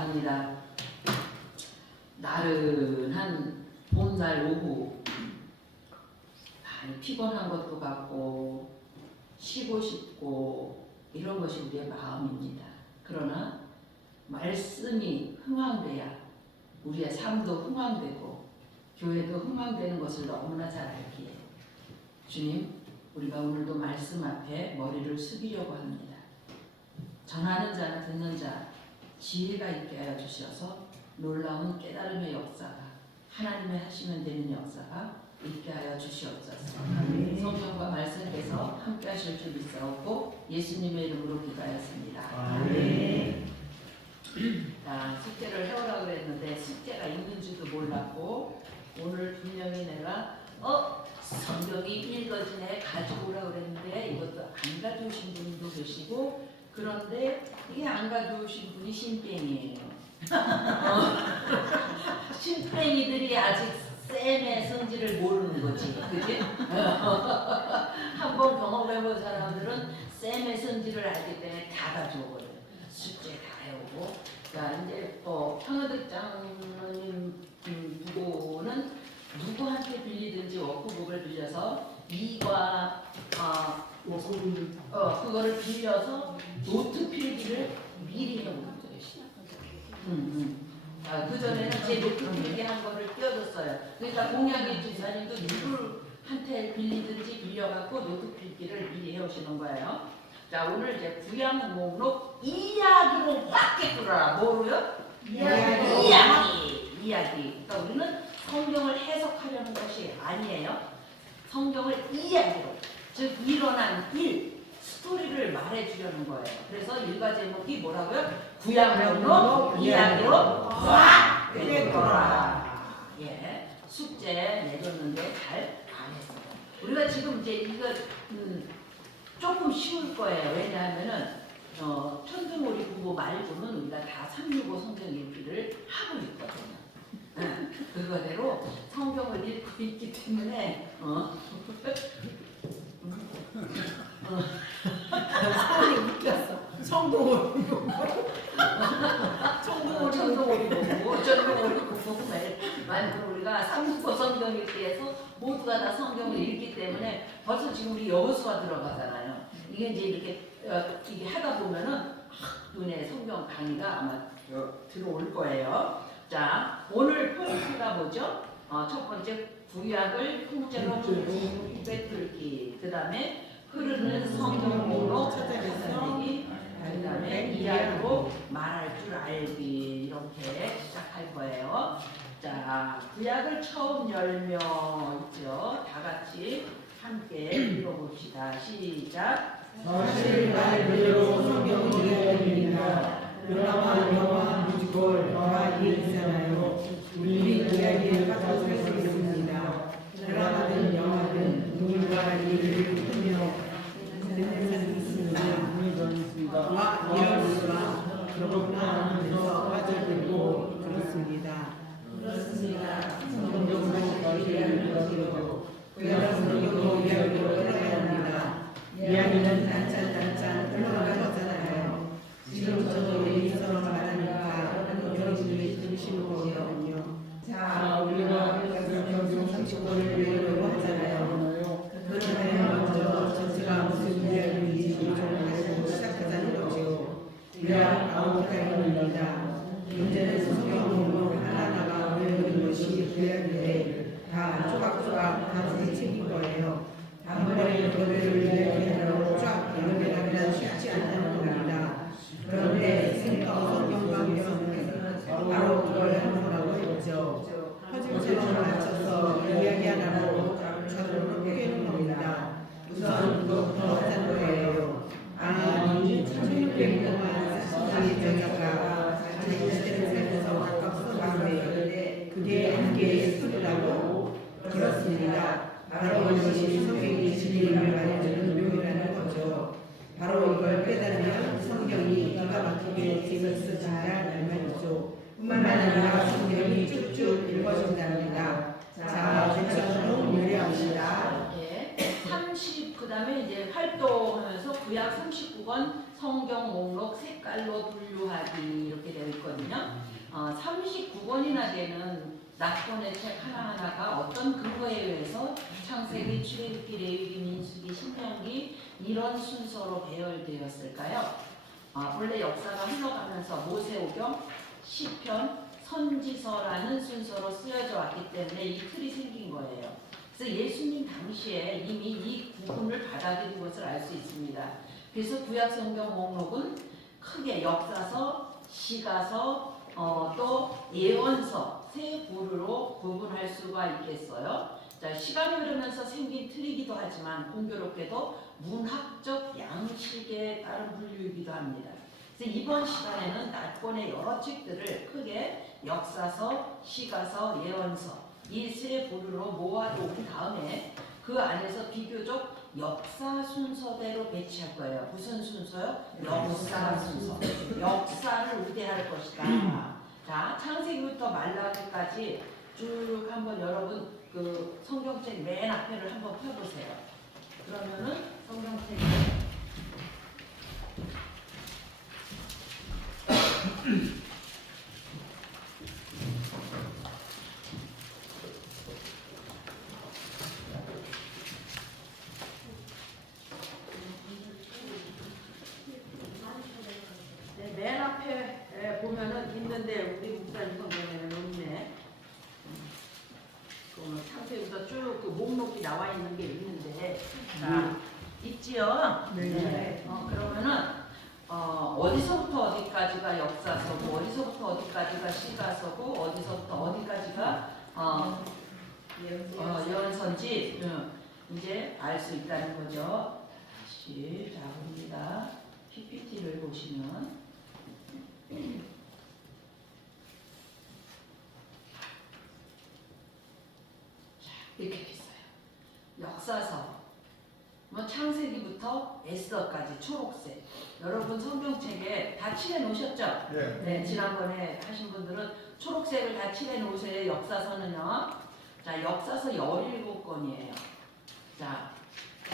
많습니다. 나른한 봄날 오후 많이 피곤한 것도 같고 쉬고 싶고 이런 것이 우리의 마음입니다. 그러나 말씀이 흥황돼야 우리의 삶도 흥황되고 교회도 흥황되는 것을 너무나 잘 알기에 주님, 우리가 오늘도 말씀 앞에 머리를 숙이려고 합니다. 전하는 자나 듣는 자 지혜가 있게 하여 주셔서 놀라운 깨달음의 역사가 하나님의 하시면 되는 역사가 있게 하여 주시옵소서. 성령과 말씀께서 함께 하실 줄 믿사옵고 예수님의 이름으로 기도하였습니다. 자, 숙제를 해오라고 했는데 숙제가 있는 줄도 몰랐고 오늘 분명히 내가 성경이 읽어지네 가지고 오라고 그랬는데 이것도 안 가져오신 분도 계시고 그런데 이게 안 가져오신 분이 신뱅이에요. 신뱅이들이 아직 쌤의 성질을 모르는 거지, 그지? 한번 경험해본 사람들은 쌤의 성질을 알기 때문에 다 가져오거든. 숙제 다 해오고. 자, 이제 평화득장님 부고는 누구한테 빌리든지 워크북을 빌려서 이과 그거를 빌려서 노트 필기를 미리 해보는 거예요. 그 전에는 제 노트 필기한 거를 띄워줬어요. 그러니까 공약의 주사님도 누구한테 빌리든지 빌려갖고 노트 필기를 미리 해오시는 거예요. 자, 오늘 이제 구약 목록 이야기로 확 깨뚫어라. 뭐로요? 이야기. 그러니까 우리는 성경을 해석하려는 것이 아니에요. 성경을 이야기로, 즉 일어난 일, 스토리를 말해주려는 거예요. 그래서 일과 제목이 뭐라고요? 구약 목록 이야기로 확 깨뚫어라. 예, 숙제 내줬는데 잘 안 했어요. 우리가 지금 이제 이거 조금 쉬울 거예요. 왜냐하면은 천둥오리 부부 말고는 우리가 다 365 성경 읽기를 하고 있거든요. 그거대로 성경을 읽고 있기 때문에 소리 웃겼어. 천둥오리 부부 만약 우리가 365 성경 읽기에서 모두가 다 성경을 읽기 때문에 벌써 지금 우리 여호수아 들어가잖아요. 이게 이제 이렇게 이게 하다 보면은 눈에 성경 강의가 아마 들어올 거예요. 자, 오늘 포인트가 뭐죠? 첫 번째 구약을 통째로 꿰뚫기, 그 다음에 흐르는 성경으로 찾아내기, 그 다음에 이야기로 말할 줄 알기, 이렇게 시작할 거예요. 자, 구약을 처음 10명 있죠? 다 같이 함께 읽어봅시다. 시작. 사실 말대로 성경은 이야기입니다. 드라마, 영화, 뮤지컬, 영화 얘기잖아요. 우리 이야기를 가지고 살 수 있습니다. 드라마든 영화든 누군가 얘기를 듣며 있습니다. 이런 수가 그렇구나 하면서 빠져들고 그렇습니다. 성경도 이야기를 것이고 구약 성경도 이야기로 따라야 합니다. 이야기는 단짠단짠 흘러가잖아요. 지금 저도 얘기처럼 말하니까 여러분들이 들으시는 거거든요. 자, 우리가 성경 30권을 외우려고 하잖아요. 그러면 먼저 전체가 무슨 이야기인지 좀 알고 시작하자는 거죠. 구약 9가지입니다. 문제는 성경 목록 하나하나가 외우는 것이 구약인데 다 조각조각 다른 책인 거예요. 한 번에 교회를 이야기하려고 쫙 연결하기는 쉽지 않다는 겁니다. 그런데 성경 강의에서는 바로 그걸 하는 거라고 했죠. 퍼즐처럼 맞춰서 이야기 하나로 자동으로 꿰는 겁니다. 우선 그것부터 하자는 거예요. 아니, 1600년 동안 사실 저자가 자기 시대를 살면서 각각 써봤는데 그게 한 개의 스토리라고 그렇습니다. 바로 이것이 성경이 진리를 말해주는 묘미라는 거죠. 바로 이걸 깨달으면 성경이 기가 막히게 재밌어진다는 말이죠. 뿐만 아니라 성경이 쭉쭉 읽어진답니다. 자, 주차로 요리합시다. 예, 30, 그 다음에 이제 활동하면서 구약 39권 성경 목록 색깔로 분류하기 이렇게 되어 있거든요. 권이나 되는 낙권의 책 하나하나가 어떤 근거에 의해서 창세기, 출애굽기, 레위기, 민수기, 신명기 이런 순서로 배열되었을까요? 본래 역사가 흘러가면서 모세오경, 시편, 선지서라는 순서로 쓰여져 왔기 때문에 이 틀이 생긴 거예요. 그래서 예수님 당시에 이미 이 구분을 받아들인 것을 알 수 있습니다. 그래서 구약성경 목록은 크게 역사서, 시가서, 또 예언서 세 부류로 구분할 수가 있겠어요. 자, 시간이 흐르면서 생긴 틀이기도 하지만 공교롭게도 문학적 양식에 따른 분류이기도 합니다. 그래서 이번 시간에는 낙권의 여러 책들을 크게 역사서, 시가서, 예언서 이 세 부류로 모아놓은 다음에 그 안에서 비교적 역사 순서대로 배치할 거예요. 무슨 순서요? 역사 순서. 역사를 우대할 것이다. 자, 창세기부터 말라기까지 쭉 한번 여러분 그 성경책 맨 앞에를 한번 펴보세요. 그러면은 성경책 맨 앞에 보면은 있는데 우리 목사님 성경에는 없네. 창세기부터 쭉 그 목록이 나와 있는 게 있는데, 자, 있지요? 네. 그러면은 어디서부터 어디까지가 역사서고, 어디서부터 어디까지가 시가서고, 어디서부터 어디까지가 예언서인지 이제 알 수 있다는 거죠. 다시 자 봅니다. PPT를 보시면. 이렇게 있어요. 역사서, 창세기부터 에스더까지 초록색. 여러분 성경책에 다 칠해 놓으셨죠? 네, 지난번에 하신 분들은 초록색을 다 칠해 놓으세요. 역사서는요. 자, 역사서 17권이에요. 자,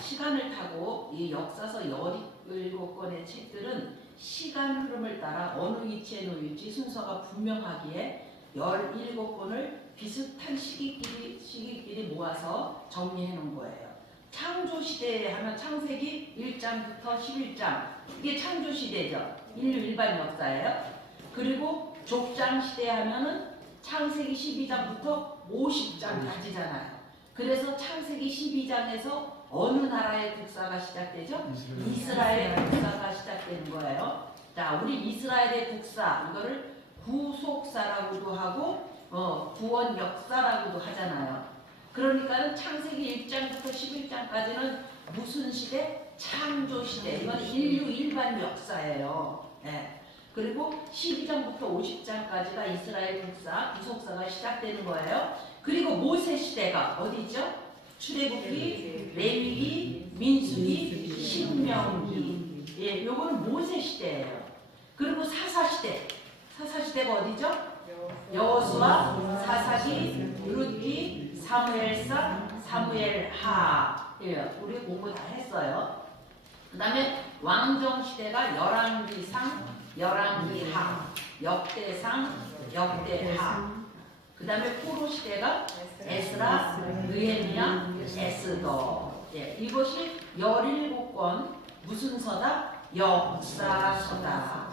시간을 타고 이 역사서 17권의 책들은 시간 흐름을 따라 어느 위치에 놓일지 순서가 분명하기에 17권을 비슷한 시기끼리 모아서 정리해 놓은 거예요. 창조시대에 하면 창세기 1장부터 11장 이게 창조시대죠. 인류 일반 역사예요. 그리고 족장시대 하면은 창세기 12장부터 50장까지잖아요. 그래서 창세기 12장에서 어느 나라의 국사가 시작되죠? 이스라엘 국사가 시작되는 거예요. 자, 우리 이스라엘의 국사 이거를 구속사라고도 하고 구원 역사라고도 하잖아요. 그러니까 창세기 1장부터 11장까지는 무슨 시대? 창조시대. 이건 인류 일반 역사예요. 네. 그리고 12장부터 50장까지가 이스라엘 국사, 구속사가 시작되는 거예요. 그리고 모세 시대가 어디죠? 출애굽기, 레위기, 민수기, 신명기. 예, 요거는 모세 시대예요. 그리고 사사시대. 사사시대가 어디죠? 여호수아, 사사기, 룻기, 사무엘상, 사무엘하. 예, 우리 공부 다 했어요. 그 다음에 왕정시대가 열왕기상, 열왕기하, 역대상, 역대하. 그 다음에 포로시대가 에스라, 느헤미야, 에스더. 예, 이것이 17권 무슨 서다? 역사서다.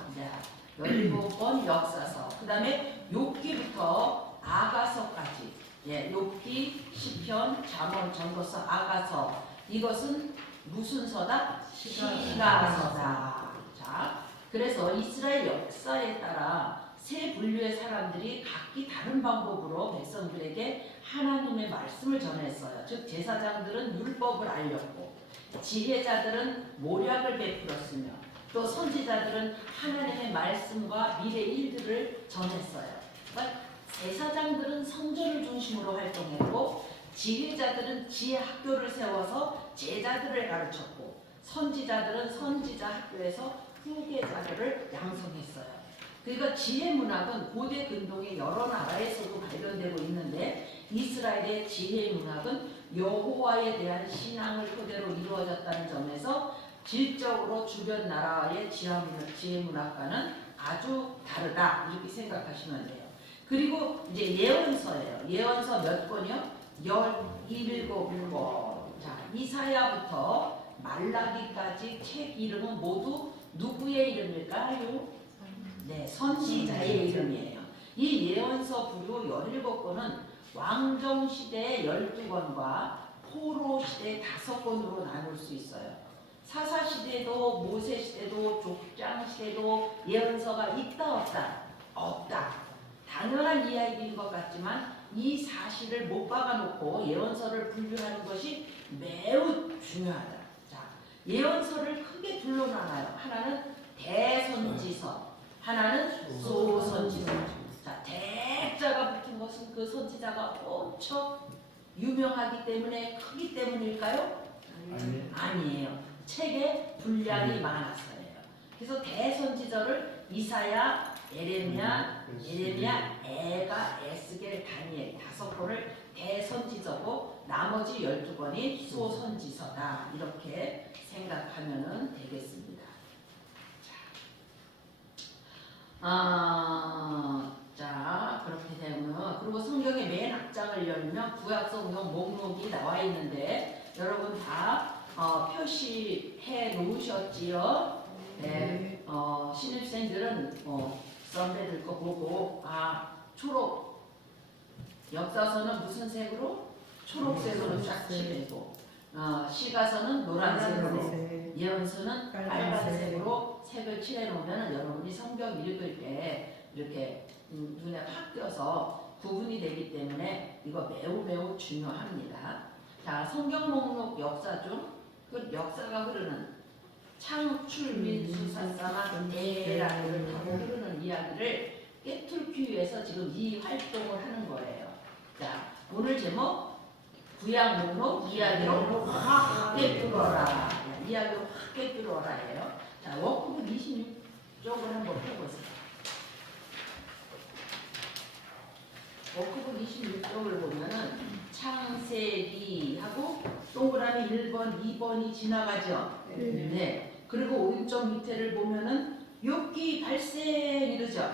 17권 역사서. 그 다음에 욥기부터 아가서까지. 예, 욥기, 시편, 잠언, 전도서, 아가서. 이것은 무슨 서다? 시가서다. 자, 그래서 이스라엘 역사에 따라 세 분류의 사람들이 각기 다른 방법으로 백성들에게 하나님의 말씀을 전했어요. 즉 제사장들은 율법을 알렸고, 지혜자들은 모략을 베풀었으며, 또 선지자들은 하나님의 말씀과 미래 일들을 전했어요. 그러니까 제사장들은 성전을 중심으로 활동했고, 지혜자들은 지혜 학교를 세워서 제자들을 가르쳤고, 선지자들은 선지자 학교에서 후계자들을 양성했어요. 그러니까 지혜 문학은 고대 근동의 여러 나라에서도 발견되고 있는데, 이스라엘의 지혜 문학은 여호와에 대한 신앙을 토대로 이루어졌다는 점에서 질적으로 주변 나라의 지혜 문학과는 아주 다르다, 이렇게 생각하시면 돼요. 그리고 이제 예언서예요. 예언서 몇 권이요? 17권. 자, 이사야부터 말라기까지 책 이름은 모두 누구의 이름일까요? 네, 선지자의 이름이에요. 이 예언서 부류 17권은 왕정시대 12권과 포로시대 5권으로 나눌 수 있어요. 사사시대도 모세시대도 족장시대도 예언서가 있다 없다? 없다. 당연한 이야기인 것 같지만 이 사실을 못 박아놓고 예언서를 분류하는 것이 매우 중요하다. 자, 예언서를 크게 둘로 나눠요. 하나는 대선지서, 하나는 소선지서. 자, 대자가 붙은 것은 그 선지자가 엄청 유명하기 때문에 크기 때문일까요? 아니에요. 책의 분량이 많았어요. 그래서 대선지서를 이사야, 에레미야, 에가, 에스겔, 다니엘 5권을 대선지서고 나머지 12권이 소선지서다. 이렇게 생각하면 되겠습니다. 자, 그렇게 되면 그리고 성경의 맨 앞장을 열면 구약성경 목록이 나와 있는데 여러분 다 표시해 놓으셨지요? 네. 신입생들은 선배들 거 보고 초록 역사서는 무슨 색으로? 초록색으로 쫙 칠해고 시가서는 노란색으로 예언서는 빨간색으로 색을 칠해 놓으면 여러분이 성경 읽을 때 이렇게 눈에 확 띄어서 구분이 되기 때문에 이거 매우 중요합니다. 자, 성경 목록 역사 중 그 역사가 흐르는 창출민수사사만 대라를 타고 흐르는 이야기를 깨뚫기 위해서 지금 이 활동을 하는 거예요. 자, 오늘 제목 구약 목록 이야기로 확 깨뚫어라. 이야기로 확 깨뚫어라예요. 자, 워크북 26쪽을 한번 펴보세요. 워크북 26쪽을 보면은 창세기하고 동그라미 1번, 2번이 지나가죠. 네. 그리고 오른쪽 밑에를 보면은 욥기 발생 이러죠.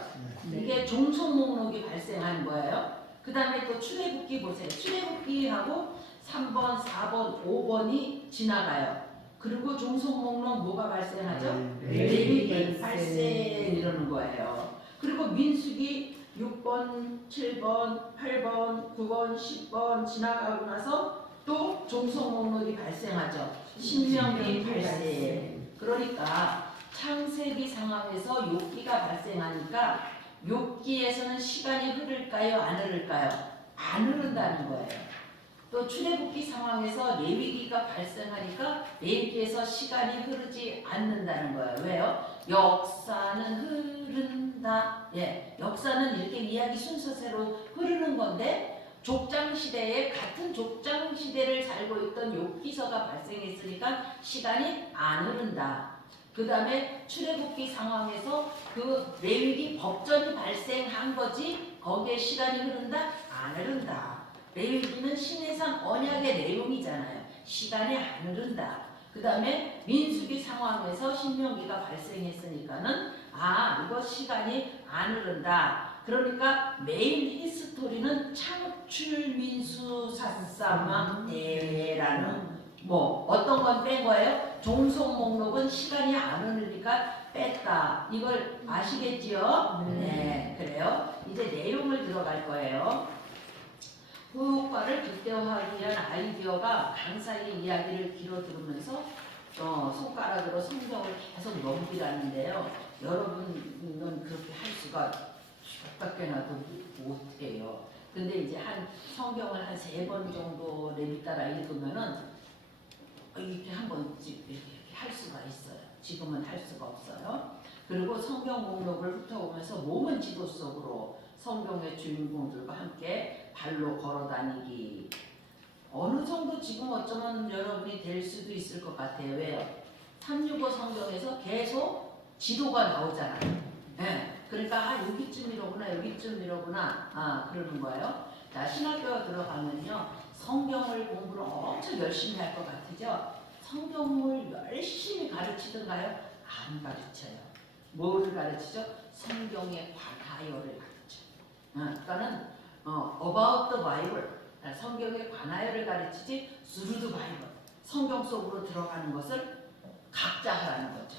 이게 종속 목록이 발생한 거예요. 그 다음에 또 출애굽기 보세요. 출애굽기하고 3번, 4번, 5번이 지나가요. 그리고 종속 목록 뭐가 발생하죠? 레위기 발생 이러는 거예요. 그리고 민수기 6번, 7번, 8번, 9번, 10번 지나가고 나서 또 종속 목록이 발생하죠. 신명기 발생. 그러니까 창세기 상황에서 욥기가 발생하니까 욥기에서는 시간이 흐를까요? 안 흐를까요? 안 흐른다는 거예요. 또 출애굽기 상황에서 레위기가 발생하니까 레위기에서 시간이 흐르지 않는다는 거예요. 왜요? 역사는 흐른다. 예, 역사는 이렇게 이야기 순서대로 흐르는 건데 족장 시대에 같은 족장 시대를 살고 있던 욥기서가 발생했으니까 시간이 안 흐른다. 그 다음에 출애굽기 상황에서 그 레위기 법전이 발생한 거지 거기에 시간이 흐른다? 안 흐른다. 레위기는 신해산 언약의 내용이잖아요. 시간이 안 흐른다. 그 다음에 민수기 상황에서 신명기가 발생했으니까는 이거 시간이 안 흐른다. 그러니까 메인 히스토리는 창출민수사사망대라는 어떤 건 뺀 거예요? 종속 목록은 시간이 안 흐르니까 뺐다. 이걸 아시겠지요? 네, 그래요. 이제 내용을 들어갈 거예요. 효과를 극대화하기 위한 아이디어가 강사의 이야기를 귀로 들으면서 손가락으로 성경을 계속 넘기라는데요. 여러분은 그렇게 할 수가 밖에 나도 못해요. 근데 이제 성경을 한 3번 정도 레비 따라 읽으면은 이렇게 한 번씩 이렇게 할 수가 있어요. 지금은 할 수가 없어요. 그리고 성경 목록을 훑어보면서 몸은 지도 속으로 성경의 주인공들과 함께 발로 걸어다니기. 어느 정도 지금 어쩌면 여러분이 될 수도 있을 것 같아요. 왜요? 365 성경에서 계속 지도가 나오잖아요. 네. 그러니까 여기쯤 이러구나 그러는 거예요. 자, 신학교 들어가면요 성경을 공부를 엄청 열심히 할 것 같으죠. 성경을 열심히 가르치던가요? 안 가르쳐요. 뭐를 가르치죠? 성경의 과다요를 가르쳐요. 그러니까는 about the Bible, 성경에 관하여를 가르치지 through the Bible, 성경 속으로 들어가는 것을 각자 하라는 거죠.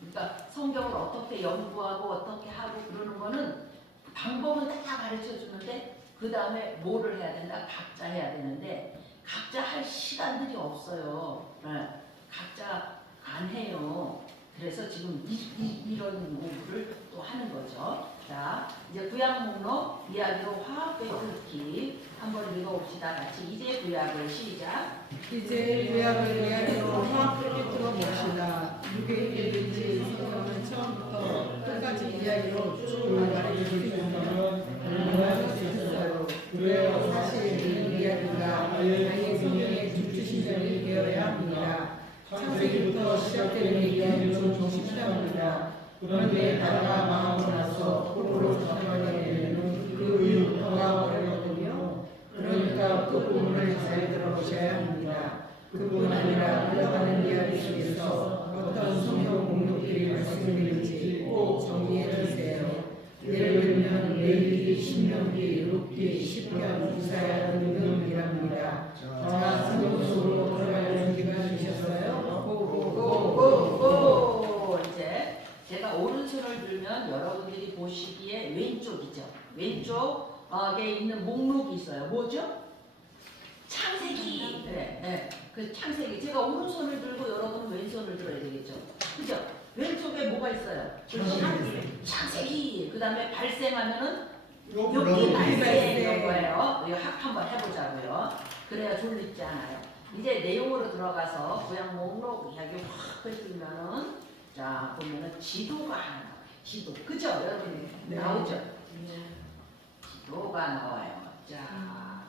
그러니까 성경을 어떻게 연구하고 어떻게 하고 그러는 거는 방법은 다 가르쳐 주는데 그 다음에 뭐를 해야 된다? 각자 해야 되는데 각자 할 시간들이 없어요. 각자 안 해요. 그래서 지금 이런 공부를 또 하는 거죠. 자, 이제 구약 목록 이야기로 화학 배틀기 한번 읽어봅시다. 같이 이제 구약을 시작. 이제 구약을 이야기로 화학을 들어봅시다. 누구에게든지 성경은 처음부터 끝까지 이야기로 쭉 말해줄 수 있으면 공부할 수 있어요. 그래야 사실 이 이야기가 아예 성경의 주신점이 되어야 합니다. 창세기부터 시작되는 이야기는 정식합니다. 그런데 나라가 망하고 나서 거꾸로 전환하게 되면 그 의유가 어렵거든요. 그러니까 그 부분을 잘 들어보셔야 합니다. 그뿐 아니라 흘러가는 이야기 속에서 어떤 성경 목록들이 말씀드릴지 꼭 정리해 주세요. 예를 들면 레위기, 신명기, 룻기, 시편, 이사야 등등이랍니다. 자, 성경 속으로 들어갈 준비가 되셨어요? 고고고고고. 이제 제가 오른손을 들면 여러분들이 보시기에 왼쪽이죠. 왼쪽에 있는 목록이 있어요. 뭐죠? 창세기. 네. 그 창세기. 제가 오른손을 들고 여러분은 왼손을 들어야 되겠죠. 그죠? 왼쪽에 뭐가 있어요? 창세기. 그 다음에 발생하면은 여기 발생인 거예요. 이거 한번 해보자고요. 그래야 졸립지 않아요. 이제 내용으로 들어가서 구약 목록 이야기 확 펼치면은 자 보면은 지도가 하나 나와요. 지도. 그죠? 여러분 네. 나오죠? 지도가 나와요. 자,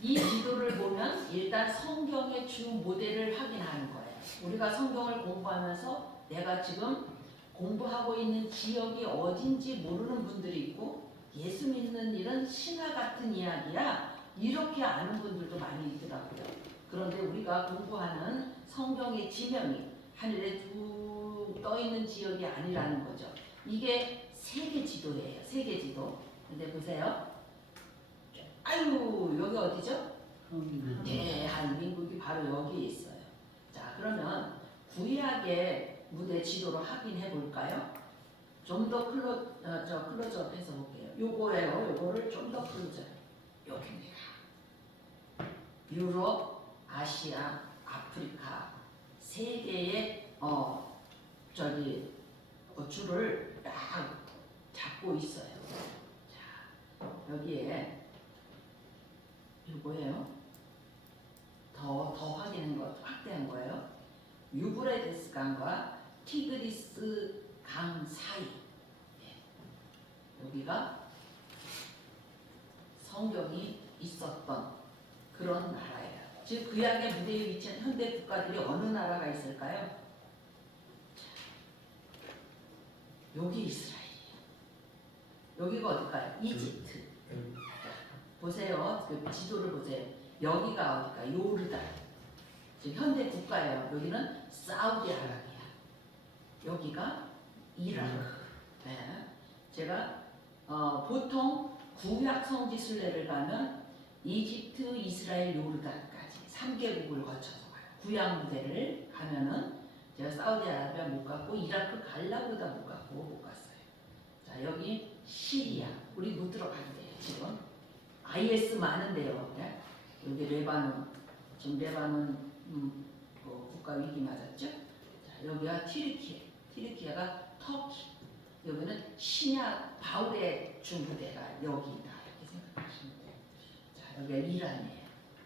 이 지도를 보면 일단 성경의 주 모델을 확인하는 거예요. 우리가 성경을 공부하면서 내가 지금 공부하고 있는 지역이 어딘지 모르는 분들이 있고 예수 믿는 일은 신화 같은 이야기야 이렇게 아는 분들도 많이 있더라고요. 그런데 우리가 공부하는 성경의 지명이 하늘에 쭉 떠있는 지역이 아니라는 거죠. 이게 세계 지도예요. 세계 지도. 근데 보세요. 아유 여기 어디죠? 대한민국이 바로 여기에 있어요. 자 그러면 구약의 무대 지도로 확인해 볼까요? 좀 더 클로즈업 해서 볼게요. 요거예요. 요거를 좀 더 클로즈업. 여기입니다. 유럽, 아시아, 아프리카 세 개의 줄을 딱 잡고 있어요. 자, 여기에 요거예요. 더 확대한 거예요. 유브레데스 강과 티그리스 강 사이. 여기가 성경이 있었던 그런 나라예요. 즉 구약의 무대에 위치한 현대 국가들이 어느 나라가 있을까요? 여기 이스라엘이에요. 여기가 어딜까요? 이집트. 보세요. 그 지도를 보세요. 여기가 어딜까요? 요르단. 즉 현대 국가예요. 여기는 사우디아라비아. 여기가 이라크. 네. 제가 보통 구약 성지 순례를 가면 이집트, 이스라엘, 요르단까지 3개국을 거쳐서 가요. 구약 무대를 가면은 제가 사우디아라비아 못 갔고 이라크 가려고 그러다 못 갔고 못 갔어요. 자 여기 시리아 우리 못 들어간대요 지금. IS 많은데요. 네? 여기 레바논 지금 레바논 국가 위기 맞았죠? 자 여기가 튀르키예가 터키. 여기는 신약 바울의 중부대가 여기다 이렇게 생각하시면 돼요. 자 여기가 이란이에요.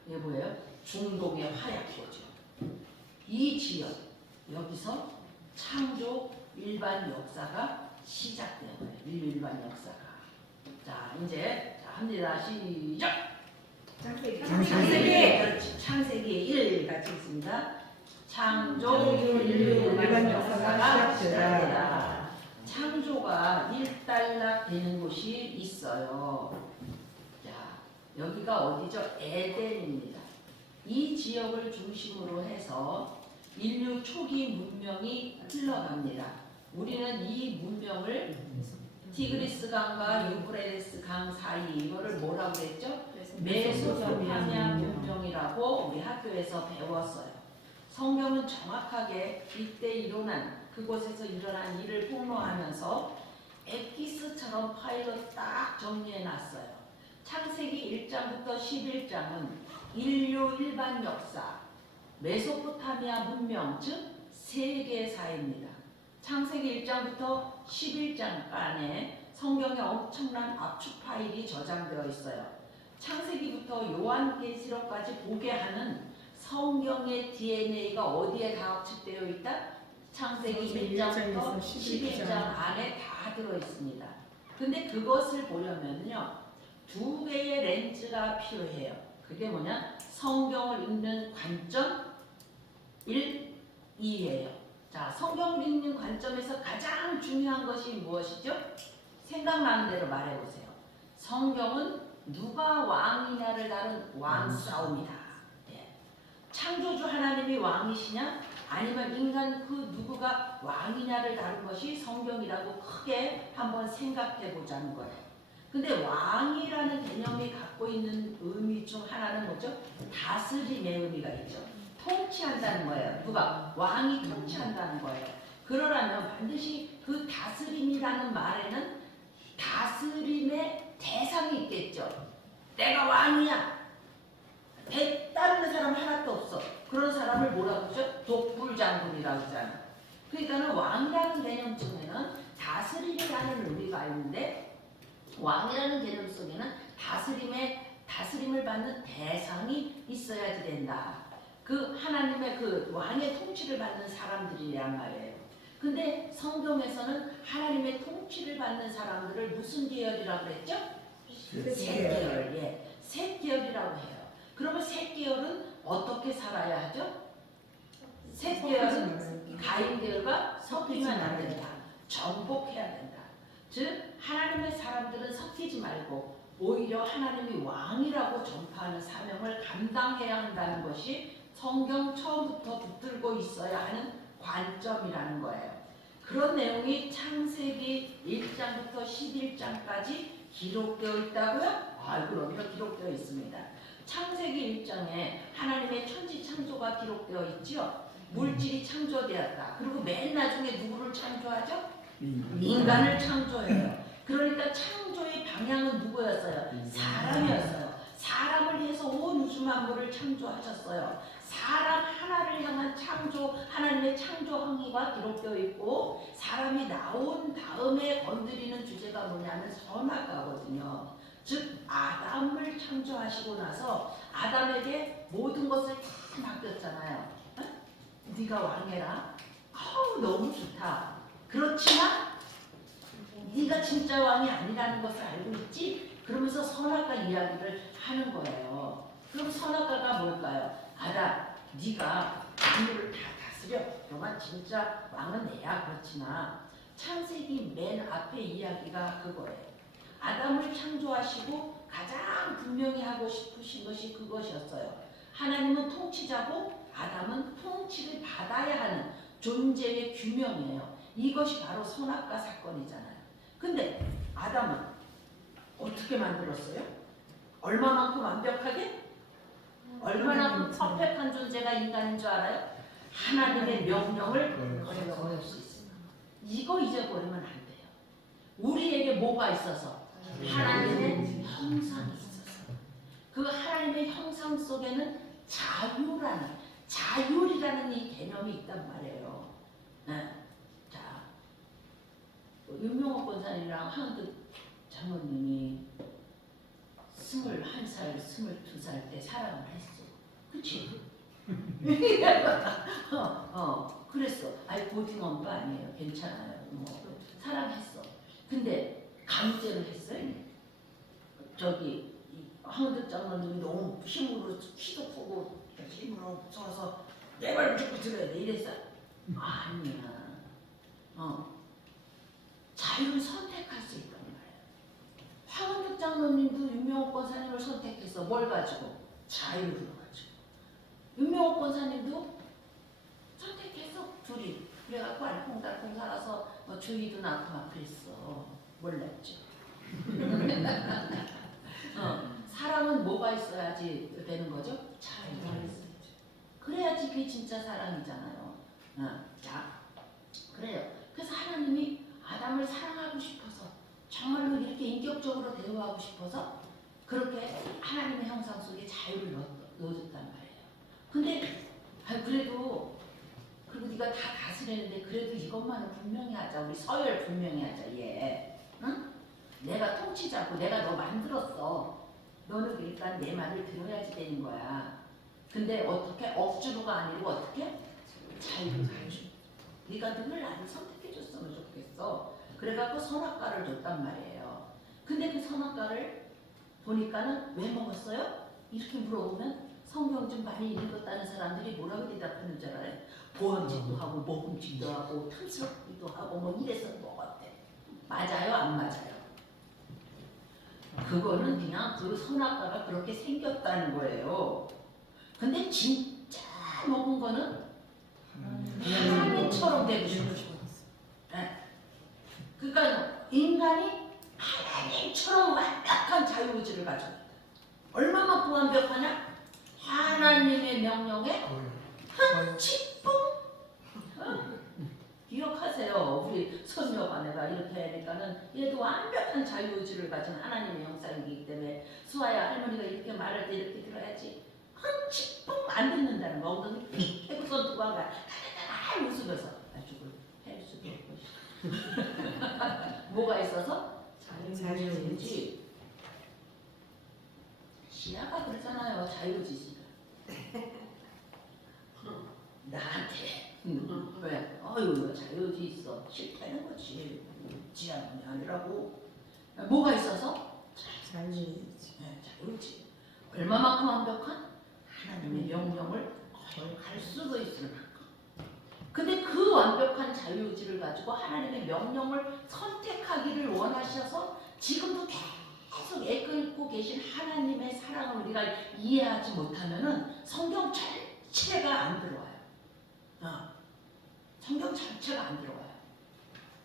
이게 뭐예요? 중동의 화약고죠. 이 지역 여기서 창조 일반 역사가 시작된 거예요. 일반 역사가. 자 이제 합니다. 시작. 창세기. 그렇지. 창세기 1 같이 있습니다. 창조 인류 일반 역사가 시작되다. 창조가 일단락 되는 곳이 있어요. 자, 여기가 어디죠? 에덴입니다. 이 지역을 중심으로 해서 인류 초기 문명이 흘러갑니다. 우리는 이 문명을 티그리스 강과 유프레데스 강 사이 이거를 뭐라고 그랬죠? 메소포타미아 문명이라고 우리 학교에서 배웠어요. 성경은 정확하게 이때 일어난 그곳에서 일어난 일을 폭로하면서 엑기스처럼 파일로 딱 정리해 놨어요. 창세기 1장부터 11장은 인류 일반 역사, 메소포타미아 문명 즉 세계사입니다. 창세기 1장부터 11장간에 성경에 엄청난 압축 파일이 저장되어 있어요. 창세기부터 요한계시록까지 보게 하는 성경의 DNA가 어디에 다 압축되어 있다? 창세기 1장부터 11장 안에 다 들어있습니다. 근데 그것을 보려면요, 두 개의 렌즈가 필요해요. 그게 뭐냐? 성경을 읽는 관점 1, 2예요. 자, 성경을 읽는 관점에서 가장 중요한 것이 무엇이죠? 생각나는 대로 말해보세요. 성경은 누가 왕이냐를 다룬 왕싸움이다. 예. 창조주 하나님이 왕이시냐? 아니면 인간 그 누구가 왕이냐를 다룬 것이 성경이라고 크게 한번 생각해 보자는 거예요. 근데 왕이라는 개념이 갖고 있는 의미 중 하나는 뭐죠? 다스림의 의미가 있죠. 통치한다는 거예요. 누가? 왕이 통치한다는 거예요. 그러려면 반드시 그 다스림이라는 말에는 다스림의 대상이 있겠죠. 내가 왕이야. 따르는 사람 하나도 없어. 그런 사람을 뭐라고 하죠? 독불장군이라고 하잖아. 그러니까는 왕이라는 개념 중에는 다스림이라는 의미가 있는데, 왕이라는 개념 속에는 다스림을 받는 대상이 있어야지 된다. 그 하나님의 그 왕의 통치를 받는 사람들이란 말이에요. 근데 성경에서는 하나님의 통치를 받는 사람들을 무슨 계열이라고 그랬죠? 셋계열. 예. 셋계열이라고 해요. 그러면 셋계열은 어떻게 살아야 하죠? 셋계열은 가인계열과 섞이면 안 된다. 정복해야 된다. 즉 하나님의 사람들은 섞이지 말고 오히려 하나님이 왕이라고 전파하는 사명을 감당해야 한다는 것이 성경 처음부터 붙들고 있어야 하는 관점이라는 거예요. 그런 내용이 창세기 1장부터 11장까지 기록되어 있다고요? 그럼요. 기록되어 있습니다. 창세기 1장에 하나님의 천지 창조가 기록되어 있죠. 물질이 창조되었다. 그리고 맨 나중에 누구를 창조하죠? 인간을 창조해요. 그러니까 창조의 방향은 누구였어요? 사람이었어요. 사람을 위해서 온 우주 만물을 창조하셨어요. 사람 하나를 향한 창조, 하나님의 창조 행위가 기록되어 있고, 사람이 나온 다음에 건드리는 주제가 뭐냐면 선악과거든요. 즉 아담을 창조하시고 나서 아담에게 모든 것을 다 맡겼잖아요. 네가 왕해라. 너무 좋다. 그렇지만 네가 진짜 왕이 아니라는 것을 알고 있지? 그러면서 선악과 이야기를 하는 거예요. 그럼 선악과가 뭘까요? 아담, 네가 만물을 다 다스려. 너가 진짜 왕은 내야. 그렇지만 창세기 맨 앞에 이야기가 그거예요. 아담을 창조하시고 가장 분명히 하고 싶으신 것이 그것이었어요. 하나님은 통치자고 아담은 통치를 받아야 하는 존재의 규명이에요. 이것이 바로 선악과 사건이잖아요. 근데 아담은 어떻게 만들었어요? 얼마만큼 완벽하게? 얼마나 퍼펙트한 존재가 인간인 줄 알아요? 하나님의 명령을 거역할 수 있어요. 이거 잊어버리면 안 돼요. 우리에게 뭐가 있어서? 하나님의 형상이 있어서. 그 하나님의 형상 속에는 자율이라는 이 개념이 있단 말이에요. 네. 자, 윤명옥 권사님이랑 한국 장로님이 21살, 22살 때 사랑을 했어. 그치? 그랬어. 고딩엄도 아니에요. 괜찮아요. 사랑했어. 근데 강제로 했어요. 저기 황득 장로님이 너무 힘으로 키도 크고 힘으로 붙여서 내 말 무조건 들어야 돼 이랬어. 아니야. 자유를 선택할 수 있단 말이야. 황득 장로님도 윤명옥 권사님을 선택해서 뭘 가지고? 자유를 가지고. 윤명옥 권사님도 선택해서 둘이 그래갖고 알콩달콩 살아서 주의도 낳고 막 그랬어. 몰랐죠. 사랑은 뭐가 있어야지 되는 거죠? 자유가 있어야죠. 그래야지 그게 진짜 사랑이잖아요. 자, 그래요. 그래서 하나님이 아담을 사랑하고 싶어서 정말로 이렇게 인격적으로 대우하고 싶어서 그렇게 하나님의 형상 속에 자유를 넣어줬단 말이에요. 근데 그래도 그리고 네가 다 다스리는데 그래도 이것만은 분명히 하자. 우리 서열 분명히 하자. 얘. 응? 내가 통치자고 내가 너 만들었어. 너는 그러니까 내 말을 들어야지 되는 거야. 근데 어떻게? 억지로가 아니고 어떻게? 자유를 줘. 네가 늘 나를 선택해줬으면 좋겠어. 그래갖고 선악과를 줬단 말이에요. 근데 그 선악과를 보니까는 왜 먹었어요? 이렇게 물어보면 성경 좀 많이 읽었다는 사람들이 뭐라고 대답하는 줄 알아요? 보험직도 하고 모금직도 하고 탐스럽기도 하고 뭐 이래서 먹었대. 맞아요? 안 맞아요? 그거는 그냥 그 선악과가 그렇게 생겼다는 거예요. 근데 진짜 먹은 거는 하나님처럼 되고 싶어. 그러니까 인간이 하나님처럼 완벽한 자유의지를 가져야 돼. 얼마만큼 완벽하냐? 하나님의 명령에 한 치뿐 기억하세요. 우리 선녀가 내가 이렇게 하니까는 얘도 완벽한 자유의지를 가진 하나님의 형상이기 때문에 수아야 할머니가 이렇게 말할 때 이렇게 들어야지. 한 치뿐 안 듣는다는 거. 엉덩이 픽 해고선 두고 한 거야. 다다다다 웃으면서 죽을 할 수도 없고. 뭐가 있어서? 자유의지. 시아가 그러잖아요. 자유의지가. 나한테 왜? 어휴 자유의지 있어. 싫다는 거지. 지하는 아니라고. 뭐가 있어서? 자유의지. 자유의지. 얼마만큼 완벽한? 하나님의 명령을 거역할 수도 있을 만큼. 근데 그 완벽한 자유의지를 가지고 하나님의 명령을 선택하기를 원하셔서 지금도 계속 애끓고 계신 하나님의 사랑을 우리가 이해하지 못하면은 성경 자체가 안 들어와요. 성경 자체가 안 들어와요.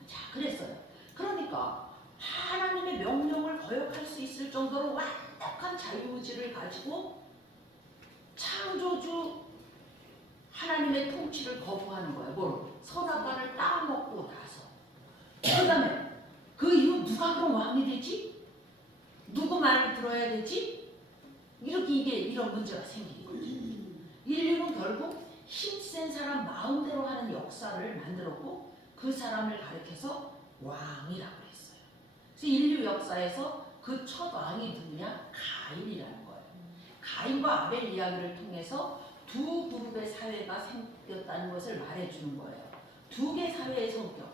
자, 그랬어요. 그러니까 하나님의 명령을 거역할 수 있을 정도로 완벽한 자유의지를 가지고 창조주 하나님의 통치를 거부하는 거예요. 뭘? 선악과를 따먹고 나서. 그 다음에 그 이후 누가 그럼 왕이 되지? 누구 말을 들어야 되지? 이렇게 이런 문제가 생기는 거죠. 인류는 결국 힘센 사람 마음대로 하는 역사를 만들었고 그 사람을 가리켜서 왕이라고 했어요. 그래서 인류 역사에서 그 첫 왕이 누구냐? 가인이라는 거예요. 가인과 아벨 이야기를 통해서 두 그룹의 사회가 생겼다는 것을 말해주는 거예요. 두 개 사회의 성격.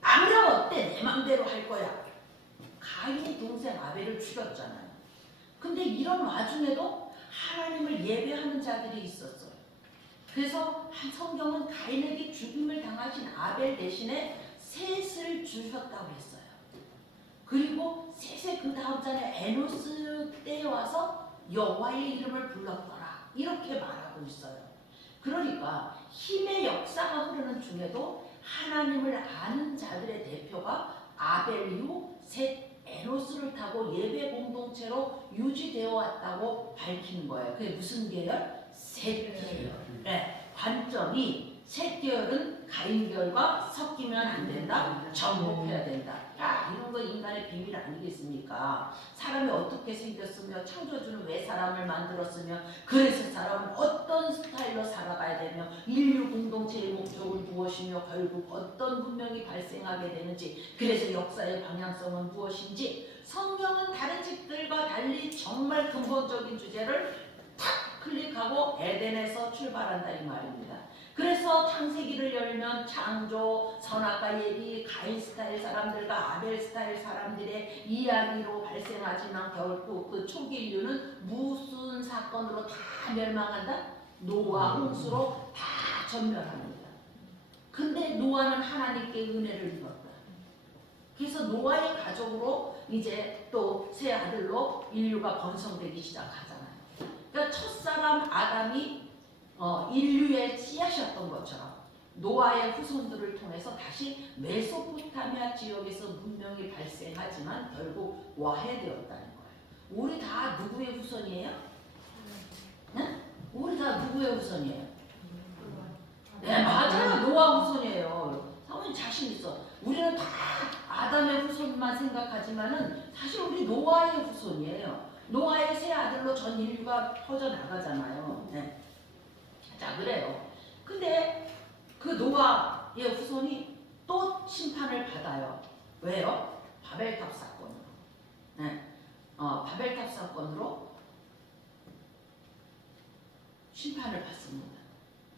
아무렴 어때? 내 맘대로 할 거야. 가인이 동생 아벨을 죽였잖아요. 근데 이런 와중에도 하나님을 예배하는 자들이 있었어요. 그래서 성경은 가인에게 죽임을 당하신 아벨 대신에 셋을 주셨다고 했어요. 그리고 셋의 그 다음 장에 에노스 때에 와서 여호와의 이름을 불렀더라. 이렇게 말하고 있어요. 그러니까 힘의 역사가 흐르는 중에도 하나님을 아는 자들의 대표가 아벨 이후 셋 에노스를 타고 예배 공동체로 유지되어 왔다고 밝히는 거예요. 그게 무슨 계열? 셋 계열. 네, 관점이 셋 계열은 가인 계열과 섞이면 안 된다. 정복해야 된다. 야, 이런 거 인간의 비밀 아니겠습니까? 사람이 어떻게 생겼으며 창조주는 왜 사람을 만들었으며 그래서 사람은 어떤 스타일로 살아가야 되며 인류 공동체의 목적은 무엇이며 결국 어떤 문명이 발생하게 되는지 그래서 역사의 방향성은 무엇인지 성경은 다른 책들과 달리 정말 근본적인 주제를 탁 클릭하고 에덴에서 출발한다 이 말입니다. 그래서 창세기를 열면 창조, 선악과 얘기, 가인 스타일 사람들과 아벨 스타일 사람들의 이야기로 발생하지만 결국 그 초기 인류는 무슨 사건으로 다 멸망한다? 노아 홍수로 다 전멸합니다. 근데 노아는 하나님께 은혜를 입었다. 그래서 노아의 가족으로 이제 또 새 아들로 인류가 번성되기 시작하잖아요. 그러니까 첫사람 아담이 인류의 씨앗이었던 것처럼 노아의 후손들을 통해서 다시 메소포타미아 지역에서 문명이 발생하지만 결국 와해되었다는 거예요. 우리 다 누구의 후손이에요? 네? 우리 다 누구의 후손이에요? 네, 맞아요. 노아 후손이에요. 사모님 자신 있어. 우리는 다 아담의 후손만 생각하지만은 사실 우리 노아의 후손이에요. 노아의 세 아들로 전 인류가 퍼져나가잖아요. 네. 자, 그래요. 근데 그 노아의 후손이 또 심판을 받아요. 왜요? 바벨탑 사건으로. 네. 바벨탑 사건으로 심판을 받습니다.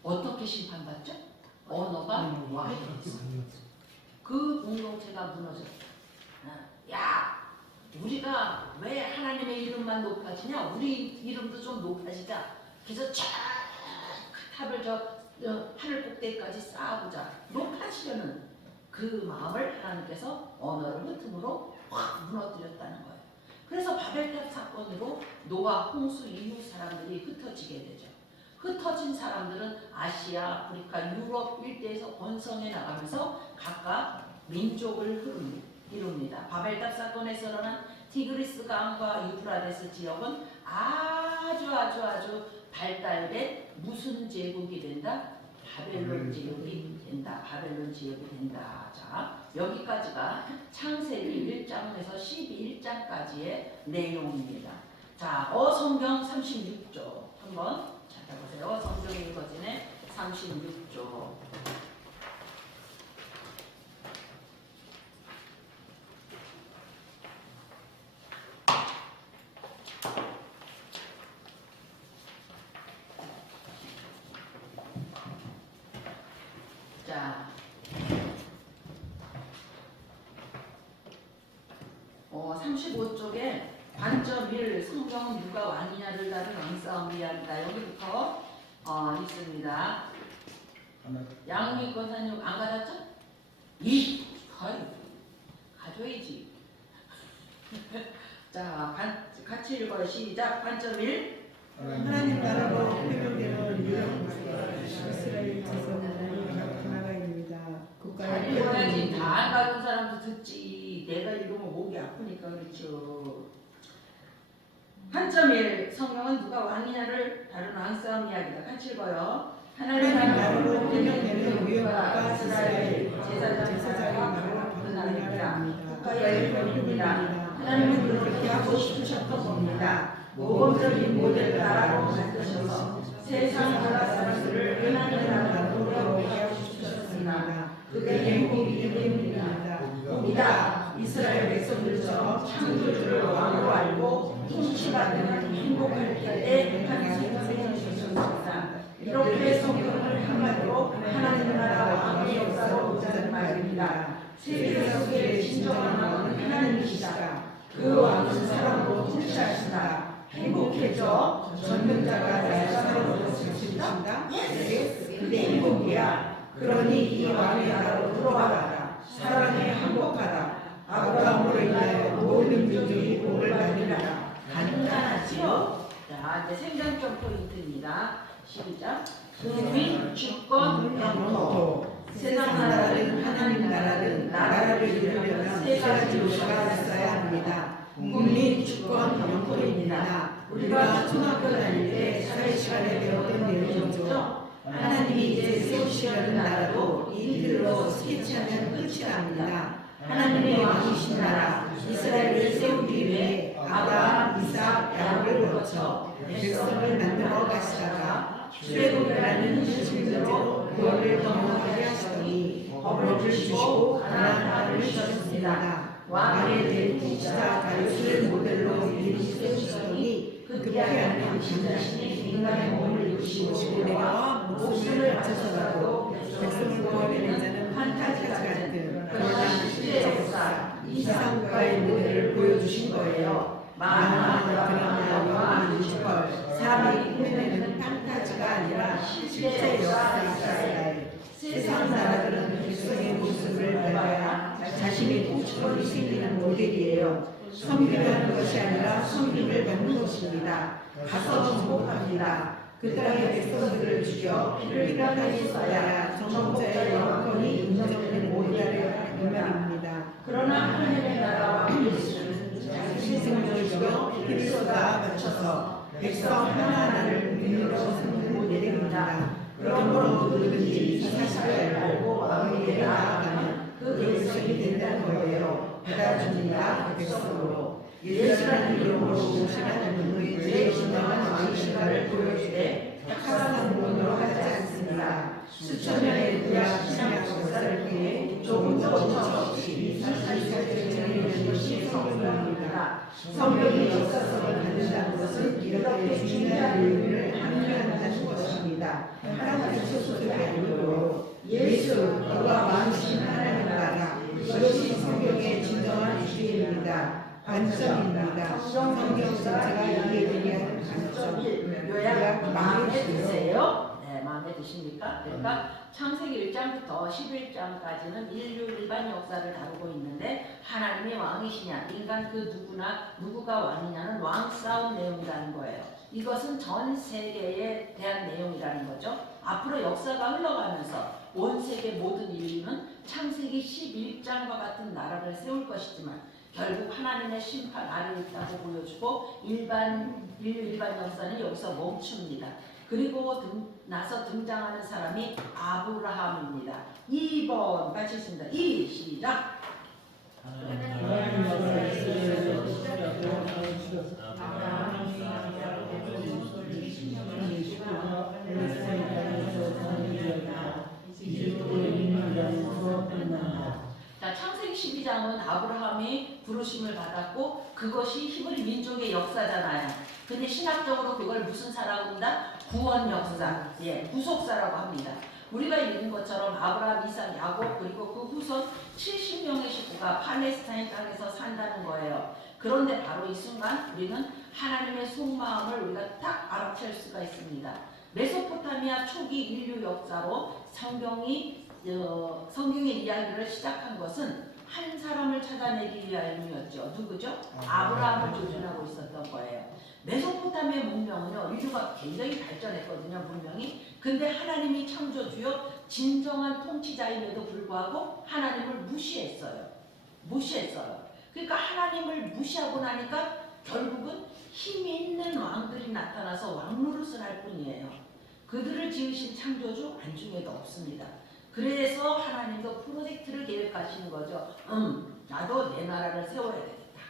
어떻게 심판받죠? 언어가 와해됐어. 그 공동체가 무너졌어. 야, 우리가 왜 하나님의 이름만 높아지냐? 우리 이름도 좀 높아지자. 그래서 쫙 탑을 저 하늘 꼭대기까지 쌓아보자. 높아지려는 그 마음을 하나님께서 언어를 흠으로 확 무너뜨렸다는 거예요. 그래서 바벨탑 사건으로 노아 홍수 이후 사람들이 흩어지게 되죠. 흩어진 사람들은 아시아, 아프리카, 유럽 일대에서 번성해 나가면서 각각 민족을 이룹니다. 바벨탑 사건에서 일어난 티그리스 강과 유프라데스 지역은 아주 발달된 무슨 제국이 된다? 바벨론 제국이 된다. 바벨론 제국이 된다. 자, 여기까지가 창세기 1장에서 12장까지의 내용입니다. 자, 성경 36조 한번 찾아보세요. 성경 읽어지네 36조. 자, 35쪽에 관점 1 성경은 누가 왕이냐를 다룬 왕싸움이 아니다. 여기부터 있습니다. 양미 권사님 안 가졌죠? 가져야지. 자, 같이 읽어요. 시작. 관점 1 하나님 나라로 회복되는 유령 이스라엘 자손은 하나가입니다. 잘 읽어야지. 다 안 가진 사람도 듣지. 내가 읽으면 목이 아프니까 그렇죠. 관점 1 성경은 누가 왕이냐를 다룬 왕싸움 이야기다. 같이 읽어요. 하나님 나라로 회복되는 유령과 이스라엘 제사장이 나라로 나라입니다. 국가의 일본입니다. 하나님은 그렇게 하고 싶으셨던 겁니다. 모범적인 모델 나라로 만드셔서 세상 나라 사람들을 하나님의 나라로 돌아오게 하고 싶으셨습니다. 그게 행복이기 때문입니다. 복이다. 이스라엘 백성들처럼 창조주를 왕으로 알고 통치받는 행복할 때에 한 생명을 주셨습니다. 이렇게 성경을 한마디로 하나님의 나라 왕의 역사로 보자는 말입니다. 세계의 진정한 왕은 하나님이시다. 그 왕은 사람으로 통치하신다. 행복해져. 전능자가 나의 사람으로 지키신다. 그게 행복이야. 그러니 이 왕의 나라로 들어와라. 사랑에 항복하라. 아브라함으로 인하여 모든 민족이 복을 받으리라. 간단하지요? 자, 이제 생장점 포인트입니다. 시작. 국민, 주권, 영토. 세상 나라든 하나님 나라든 나라를 이루려면 세 가지 요소가 있어야 합니다. 국민, 주권, 영토입니다. 우리가 초등학교 다닐 때 사회 시간에 배웠던 내용이죠. 하나님이 이제 세우시려는 나라도 이들로 스케치하면 끝이 납니다. 하나님의 왕이신 나라 이스라엘을 세우기 위해 아브라함, 이삭, 야곱을 거쳐 백성을 만들어 가시다가 출애굽이라는 현실대로 그거를 경험하게 하시더니 법을 주시고 가나안 땅을 주셨습니다. 왕의 대통치자 다윗을 모델로 미리 세우시더니 급히 하는 당신 자신이 인간의 몸을 입으시고 내가 목숨을 바쳐서라도 백성을 구원해낸 자는 판타지 같은 그러나 실제 역사 이상과의 모델을 보여주신 거예요. 만화나 드라마와 뮤지컬 사람이 꾸며내는 판타지가 아니라 실제 역사 이스라엘 세상 나라들은 백성의 모습을 밟아야 자신의 꽃처럼 생기는 모델이에요. 섬기려는 것이 아니라 섬김을 받는 것입니다. 가서 정복합니다. 그 땅의 백성들을 죽여 피를 땅에 쏟아야 정복자의 영권이 인정된 오리라를 이 말입니다. 그러나 하나님의 나라와 그리스도는 자신의 생명을 죽여 피를 쏟아 바쳐서 백성 하나하나를 민으로 삼는 예대입니다. 그러므로 누구든지 이 사실을 알고 마음에 나아가면 그 백성이 된다는 거예요. 받아줍니다. 백성으로 예수라는 이름으로 오시는 분의 제 진정한 왕이신가를 보여주되 착각한 돈으로 하지 않습니다. 수천 년의 구약 신약 역사를 통해 조금도 멈춰없이 이 사실을 전해내는 것이 성경입니다. 성경이 역사성을 갖는다는 것은 이렇게 중요한 의미를 함유한다는 것입니다. 한 소속이 아니고 예수 그가 왕이신 하나님 나라 이것이 성경의 진정한 주제입니다. 관점입니다. 성경 전체가 이해되게 하는 관점. 요약 마음에 드세요? 네, 마음에 드십니까? 그러니까 창세기 1장부터 11장까지는 인류 일반 역사를 다루고 있는데 하나님이 왕이시냐, 인간 그 누구가 왕이냐는 왕 싸움 내용이라는 거예요. 이것은 전 세계에 대한 내용이라는 거죠. 앞으로 역사가 흘러가면서 온 세계 모든 인류는 창세기 11장과 같은 나라를 세울 것이지만 결국 하나님의 심판 아래에 있다고 보여주고 인류 일반 역사는 여기서 멈춥니다. 그리고 나서 등장하는 사람이 아브라함입니다. 2번 같이 있습니다. 2 시작. 자, 창세기 12장은 아브라함이 부르심을 받았고 그것이 히브리 민족의 역사잖아요. 근데 신학적으로 그걸 무슨 사라고 한다? 구원 역사, 구속사라고 합니다. 우리가 읽은 것처럼 아브라함, 이삭, 야곱 그리고 그 후손 70명의 식구가 팔레스타인 땅에서 산다는 거예요. 그런데 바로 이 순간 우리는 하나님의 속마음을 우리가 딱 알아챌 수가 있습니다. 메소포타미아 초기 인류 역사로 성경의 이야기를 시작한 것은 한 사람을 찾아내기 위함이었죠. 누구죠? 아브라함을 조준하고 있었던 거예요. 메소포타미아 문명은요, 인류가 굉장히 발전했거든요, 문명이. 근데 하나님이 창조주요 진정한 통치자임에도 불구하고 하나님을 무시했어요. 그러니까 하나님을 무시하고 나니까 결국은 힘이 있는 왕들이 나타나서 왕노릇을 할 뿐이에요. 그들을 지으신 창조주 안중에도 없습니다. 그래서 하나님도 프로젝트를 계획하시는 거죠. 나도 내 나라를 세워야 되겠다.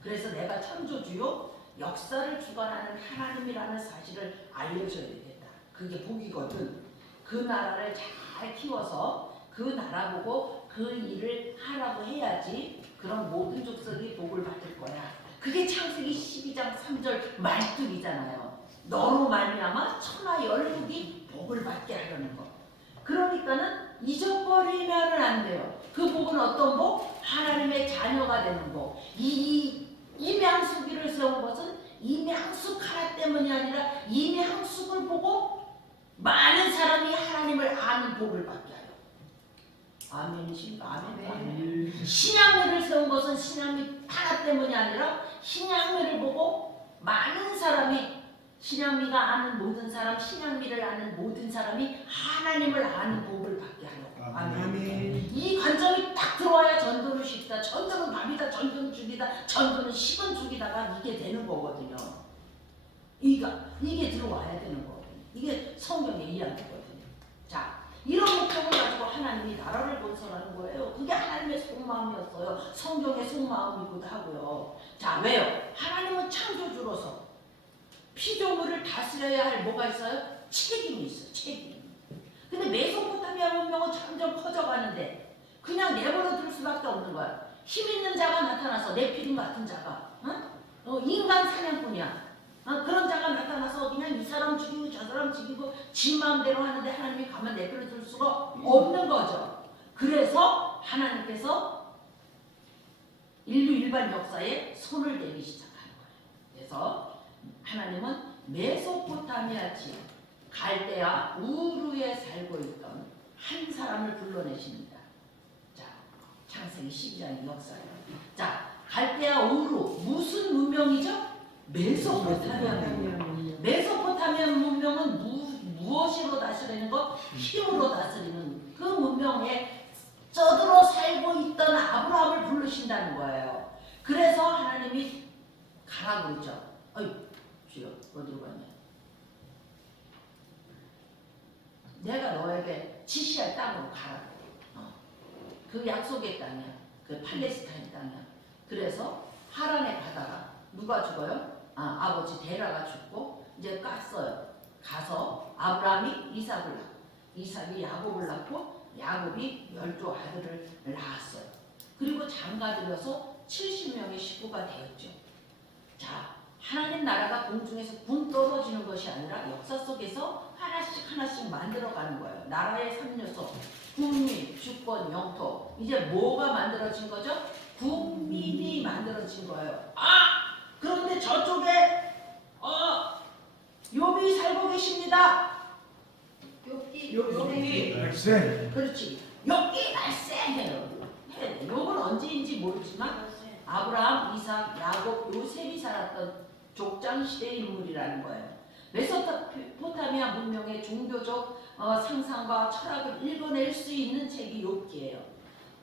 그래서 내가 창조주요 역사를 주관하는 하나님이라는 사실을 알려줘야 되겠다. 그게 복이거든. 그 나라를 잘 키워서 그 나라 보고 그 일을 하라고 해야지 그런 모든 족속이 복을 받을 거야. 그게 창세기 12장 3절 말뚝이잖아요. 너로 말미암아 천하 열국이 복을 받게 하려는 거. 그러니까는 잊어버리면은 안 돼요. 그 복은 어떤 복? 하나님의 자녀가 되는 복. 임양숙이를 세운 것은 임양숙 하나 때문이 아니라 임양숙을 보고 많은 사람이 하나님을 아는 복을 받게 하려. 아멘이십니까? 아멘. 신양미를 세운 것은 신양미 하나 때문이 아니라 신양미를 보고 많은 사람이 신양미가 아는 모든 사람, 신양미를 아는 모든 사람이 하나님을 아는 복을 받게 하려고. 아멘. 이 관점이 딱 들어와야 전도는 쉽다. 전도는 밥이다. 전도는 죽이다. 전도는 식은 죽이다가 이게 되는 거거든요. 이게 들어와야 되는 거거든요. 이게 성경의 이야기거든요. 자, 이런 목적을 가지고 하나님이 나라를 건설하는 거예요. 그게 하나님의 속마음이었어요. 성경의 속마음이기도 하고요. 자, 왜요? 하나님은 창조주로서 피조물을 다스려야 할 뭐가 있어요? 책임이 있어요. 책임. 근데 메소포타미아 문명은 점점 커져가는데 그냥 내버려 둘 수밖에 없는 거야. 힘 있는 자가 나타나서 네피림 같은 자가 인간 사냥꾼이야. 그런 자가 나타나서 그냥 이 사람 죽이고 저 사람 죽이고 지 마음대로 하는데 하나님이 가만 내버려 둘 수가 없는 거죠. 그래서 하나님께서 인류 일반 역사에 손을 대기 시작하는 거예요. 그래서 하나님은 메소포타미아 지역 갈대아 우르에 살고 있던 한 사람을 불러내십니다. 자, 창세기 12장의 역사예요. 자, 갈대아 우르 무슨 문명이죠? 메소포타미아 문명. 메소포타미아 문명은 무엇으로 다스리는 거? 힘으로 다스리는 그 문명에 쩌들어 살고 있던 아브라함을 부르신다는 거예요. 그래서 하나님이 가라고 그러죠. 어이, 주여, 어디로 갔냐? 내가 너에게 지시할 땅으로 가라고. 그 약속의 땅이야. 그 팔레스타인 땅이야. 그래서 하란에 가다가 누가 죽어요? 아버지 데라가 죽고 이제 깠어요. 가서 아브라함이 이삭을 낳고 이삭이 야곱을 낳고 야곱이 12 아들을 낳았어요. 그리고 장가들여서 70명의 식구가 되었죠. 자, 하나님 나라가 공중에서 붕 떨어지는 것이 아니라 역사 속에서 하나씩 하나씩 만들어가는 거예요. 나라의 3요소, 국민, 주권, 영토. 이제 뭐가 만들어진 거죠? 국민이 만들어진 거예요. 그런데 저쪽에 욥이 살고 계십니다. 욥이 백세. 그렇지. 욥이 발생해요. 욥은 언제인지 모르지만 아브라함, 이삭, 야곱, 요셉이 살았던 족장 시대의 인물이라는 거예요. 메소포타미아 문명의 종교적 상상과 철학을 읽어낼 수 있는 책이 욥기예요.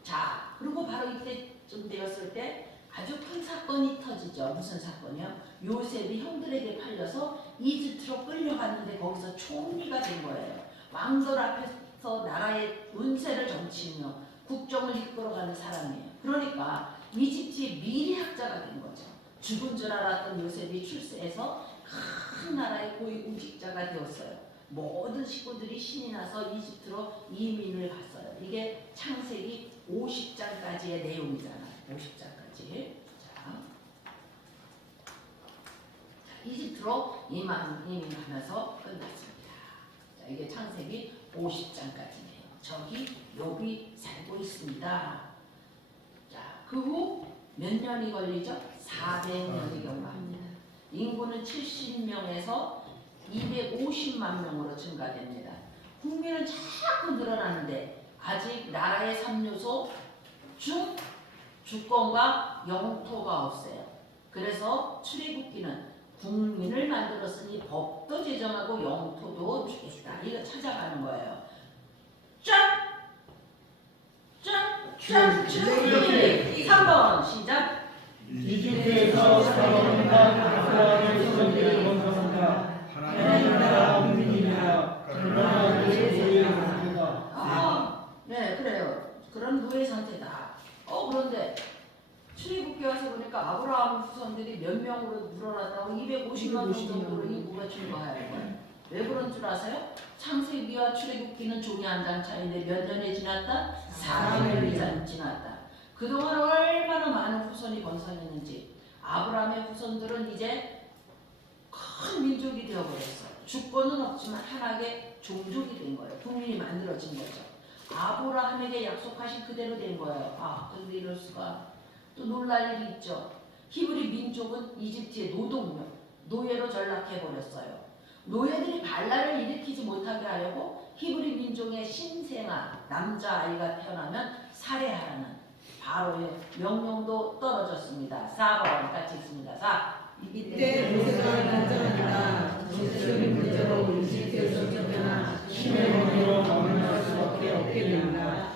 자, 그리고 바로 이때쯤 되었을 때 아주 큰 사건이 터지죠. 무슨 사건이요? 요셉이 형들에게 팔려서 이집트로 끌려갔는데 거기서 총리가 된 거예요. 왕들 앞에서 나라의 운세를 점치며 국정을 이끌어가는 사람이에요. 그러니까 이집트의 미래학자가 된 거죠. 죽은 줄 알았던 요셉이 출세해서 큰 나라의 고위공직자가 되었어요. 모든 식구들이 신이 나서 이집트로 이민을 갔어요. 이게 창세기 50장까지의 내용이잖아요. 50장까지. 자, 이집트로 이민하면서 끝났습니다. 자, 이게 창세기 50장까지네요. 저기 욥이 살고 있습니다. 자, 그 후 몇 년이 걸리죠? 400년이 경과합니다. 인구는 70명에서 250만 명으로 증가됩니다. 국민은 자꾸 늘어나는데 아직 나라의 3요소 중 주권과 영토가 없어요. 그래서 출애굽기는 국민을 만들었으니 법도 제정하고 영토도 주겠다. 이거 찾아가는 거예요. 짠! 짠! 짠! 출애굽기 3번 시작! 이집트에서 살아온다 야곱의 소원을 건설한다. 하나님 나라 국민이라 그러나 노예의 상태다. 네, 그래요. 그런 노예 상태다. 그런데 출애굽기 와서 보니까 아브라함 후손들이 몇 명으로 늘어났다고 250만 명 정도로 인구가 증가해요. 왜 그런 줄 아세요? 창세기와 출애굽기는 종이 한 장 차이인데 몇 년이 지났다? 400년이 지났다. 그동안 얼마나 많은 후손이 번성했는지. 아브라함의 후손들은 이제 큰 민족이 되어버렸어요. 주권은 없지만 하나의 종족이 된 거예요. 국민이 만들어진 거죠. 아브라함에게 약속하신 그대로 된 거예요. 그런데 이럴 수가. 또 놀랄 일이 있죠. 히브리 민족은 이집트의 노동력, 노예로 전락해버렸어요. 노예들이 반란을 일으키지 못하게 하려고 히브리 민족의 신생아, 남자아이가 태어나면 살해하라는 바로의 명령도 떨어졌습니다. 4번 같이 읽습니다. 4. 이때 모세가 난장하니라 정치적인 문제로 이집트에서 쫓겨나 신의 명령으로 망명할 수밖에 없게 됩니다.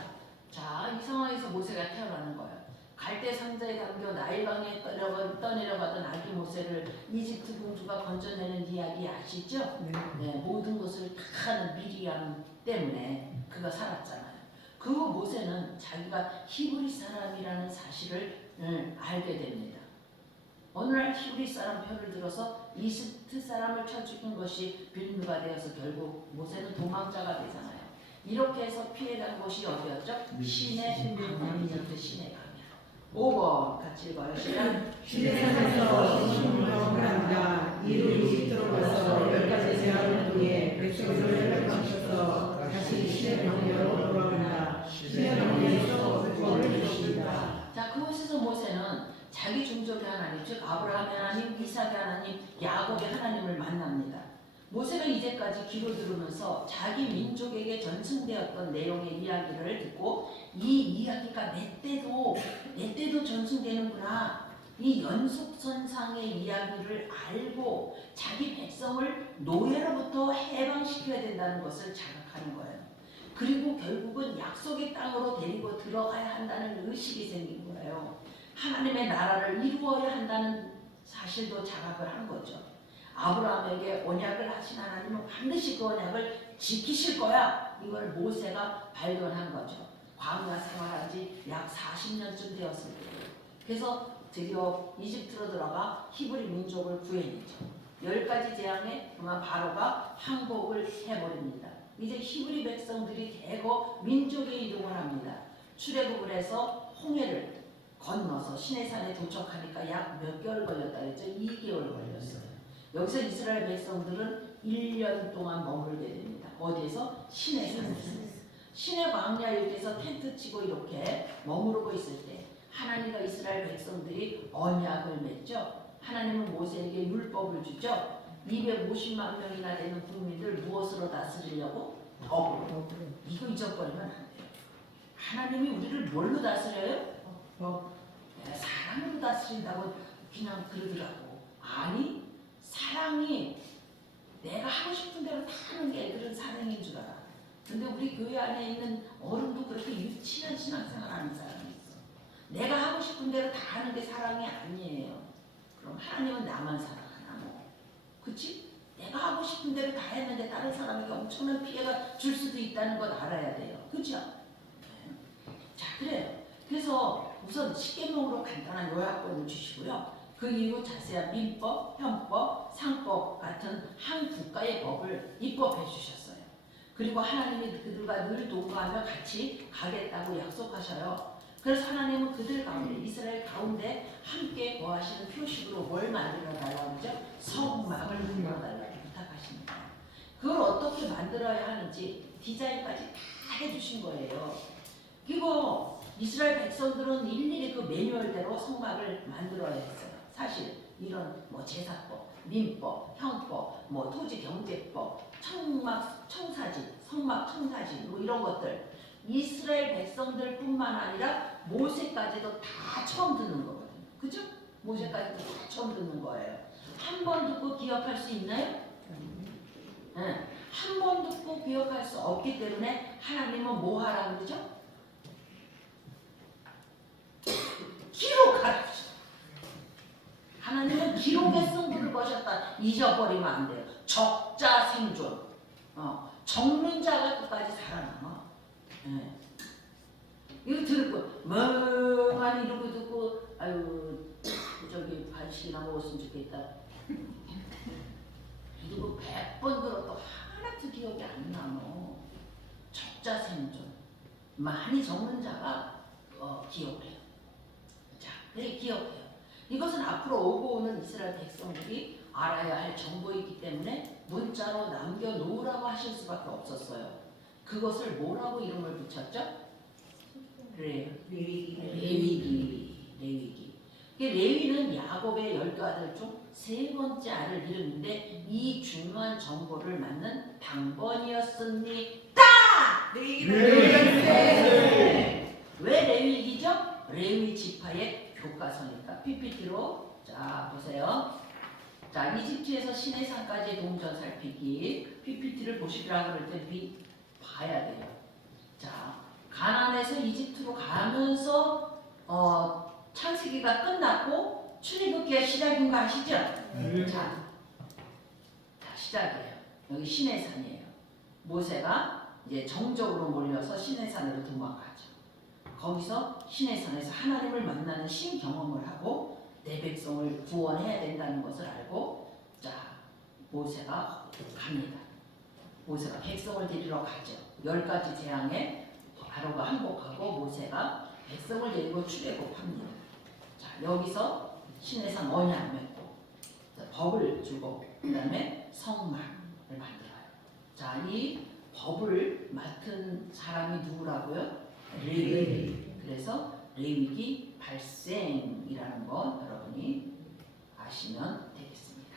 자, 이 상황에서 모세가 태어나는 거예요. 갈대 상자에 담겨 나일강에 떠내려가던 아기 모세를 이집트 공주가 건져내는 이야기 아시죠? 네, 모든 것을 다 하는 미리암 때문에 그가 살았잖아요. 그 모세는 자기가 히브리 사람이라는 사실을 알게 됩니다. 어느 날 히브리 사람 편을 들어서 이집트 사람을 쳐 죽인 것이 빌미가 되어서 결국 모세는 도망자가 되잖아요. 이렇게 해서 피해간 곳이 어디였죠? 신의 강이었죠. 신의 강이야. 5번 같이 읽어요. 시작. 신의 산에서 신명을 한다. 이로 이집트로 가서 10가지 제한을 통해 백성들을 멸망시켜서 다시 신의 명령으로 돌아간다. 신의 명령에서 구원을 주신다. 자, 그곳에서 모세는 자기 종족의 하나님, 즉 아브라함의 하나님, 이삭의 하나님, 야곱의 하나님을 만납니다. 모세가 이제까지 귀로 들으면서 자기 민족에게 전승되었던 내용의 이야기를 듣고 이 이야기가 내 때도 전승되는구나. 이 연속선상의 이야기를 알고 자기 백성을 노예로부터 해방시켜야 된다는 것을 자각하는 거예요. 그리고 결국은 약속의 땅으로 데리고 들어가야 한다는 의식이 생긴 거예요. 하나님의 나라를 이루어야 한다는 사실도 자각을 한 거죠. 아브라함에게 언약을 하신 하나님은 반드시 그 언약을 지키실 거야. 이걸 모세가 발견한 거죠. 광야 생활한 지 약 40년쯤 되었을 때예요. 그래서 드디어 이집트로 들어가 히브리 민족을 구해내죠. 10가지 재앙에 그만 바로가 항복을 해버립니다. 이제 히브리 백성들이 대거 민족의 이동을 합니다. 출애굽을 해서 홍해를 건너서 시내산에 도착하니까 약 몇 개월 걸렸다 그랬죠? 2개월 걸렸어요. 여기서 이스라엘 백성들은 1년 동안 머물게 됩니다. 어디에서? 시내산에서. 시내 광야에서 텐트 치고 이렇게 머무르고 있을 때 하나님과 이스라엘 백성들이 언약을 맺죠. 하나님은 모세에게 율법을 주죠. 250만 명이나 되는 국민들 무엇으로 다스리려고? 법으로. 이거 잊어버리면 안 돼요. 하나님이 우리를 뭘로 다스려요? 사랑으로 다스린다고 그냥 그러더라고. 아니, 사랑이 내가 하고 싶은 대로 다 하는 게 그런 사랑인 줄 알아. 근데 우리 교회 안에 있는 어른도 그렇게 유치한 신앙생활 하는 사람이 있어. 내가 하고 싶은 대로 다 하는 게 사랑이 아니에요. 그럼 하나님은 나만 사랑하나 뭐. 그치? 내가 하고 싶은 대로 다 했는데 다른 사람에게 엄청난 피해가 줄 수도 있다는 건 알아야 돼요. 그죠? 자, 그래요. 그래서 우선 십계명으로 간단한 요약본을 주시고요. 그 이후 자세한 민법, 형법, 상법 같은 한 국가의 법을 입법해 주셨어요. 그리고 하나님이 그들과 늘 동거하며 같이 가겠다고 약속하셔요. 그래서 하나님은 그들 가운데, 이스라엘 가운데 함께 거하시는 표식으로 뭘 만들어 달라고 하죠? 성막을 만들어 달라고 부탁하십니다. 그걸 어떻게 만들어야 하는지 디자인까지 다 해주신 거예요. 그리고 이스라엘 백성들은 일일이 그 매뉴얼대로 성막을 만들어야 했어요. 사실 이런 뭐 제사법, 민법, 형법, 뭐 토지경제법, 청사지, 성막 청사지 뭐 이런 것들 이스라엘 백성들뿐만 아니라 모세까지도 다 처음 듣는 거거든요. 그죠? 모세까지도 다 처음 듣는 거예요. 한 번 듣고 기억할 수 있나요? 네. 한 번 듣고 기억할 수 없기 때문에 하나님은 뭐 하라 그러죠? 기록하라. 하나님은 기록의 승부를 거셨다. 잊어버리면 안 돼요. 적자 생존. 적는 자가 끝까지 살아남아. 네. 이거 들고 멍하니 이러고 듣고 아유 저기 간식이나 먹었으면 좋겠다. 이러고 100번 들어도 하나도 기억이 안 남아. 적자 생존. 많이 적는 자가 기억해요. 자, 그래 기억해요. 이것은 앞으로 오고 오는 이스라엘 백성들이 알아야 할 정보이기 때문에 문자로 남겨놓으라고 하실 수밖에 없었어요. 그것을 뭐라고 이름을 붙였죠? 레위기. 레위는 야곱의 12아들 중 3번째 아들 이름인데 이 중요한 정보를 맡는 당번이었습니다. 왜 레위기죠? 레위 지파의 교과서니까. PPT로 자 보세요. 자, 이집트에서 시내산까지의 동전 살피기. PPT를 보시라고 그럴 때 봐야 돼요. 자, 가나안에서 이집트로 가면서 창세기가 끝났고 출애굽기가 시작인 거 아시죠? 자, 시작이에요. 여기 시내산이에요. 모세가 이제 정적으로 몰려서 시내산으로 도망가죠. 거기서 시내산에서 하나님을 만나는 신경험을 하고 내 백성을 구원해야 된다는 것을 알고 자 모세가 갑니다. 모세가 백성을 데리러 가죠. 10가지 재앙에 바로가 항복하고 모세가 백성을 데리고 출애굽합니다. 자 여기서 시내산 언약 맺고 법을 주고 그 다음에 성막을 만들어요. 자 이 법을 맡은 사람이 누구라고요? 레위. 그래서 레위기 발생이라는 것 여러분이 아시면 되겠습니다.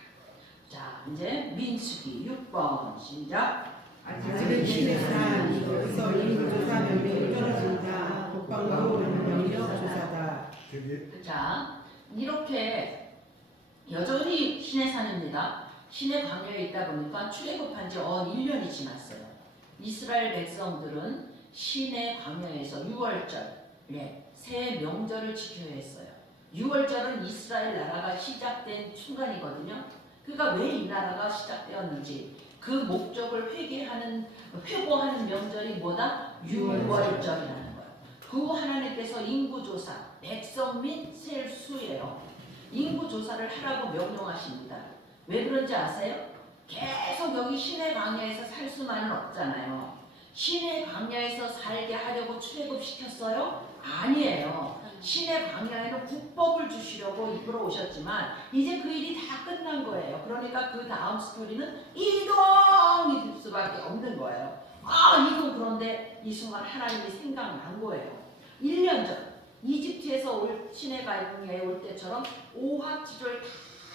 자 이제 민수기 6번 시작. 아직은 시내산 여기서 인조사 명령이 떨어진다. 독방으로 명령 조사다. 자 이렇게 여전히 신의 산입니다. 신의 광야에 있다 보니까 출애굽한 지 1년이 지났어요. 이스라엘 백성들은 신의 광야에서 6월절, 새 명절을 지켜야 했어요. 6월절은 이스라엘 나라가 시작된 순간이거든요. 그러니까 왜 이 나라가 시작되었는지 그 목적을 회고하는 명절이 뭐다? 6월절이라는 거예요. 그 후 하나님께서 인구조사, 백성 및 셀 수예요. 인구조사를 하라고 명령하십니다. 왜 그런지 아세요? 계속 여기 신의 광야에서 살 수만은 없잖아요. 신의 광야에서 살게 하려고 출애굽시켰어요? 아니에요. 신의 광야에는 국법을 주시려고 이끌어 오셨지만 이제 그 일이 다 끝난 거예요. 그러니까 그 다음 스토리는 이동이 수밖에 없는 거예요. 이동. 그런데 이 순간 하나님이 생각난 거예요. 1년 전 이집트에서 신의 광야에 올 때처럼 오합지졸 다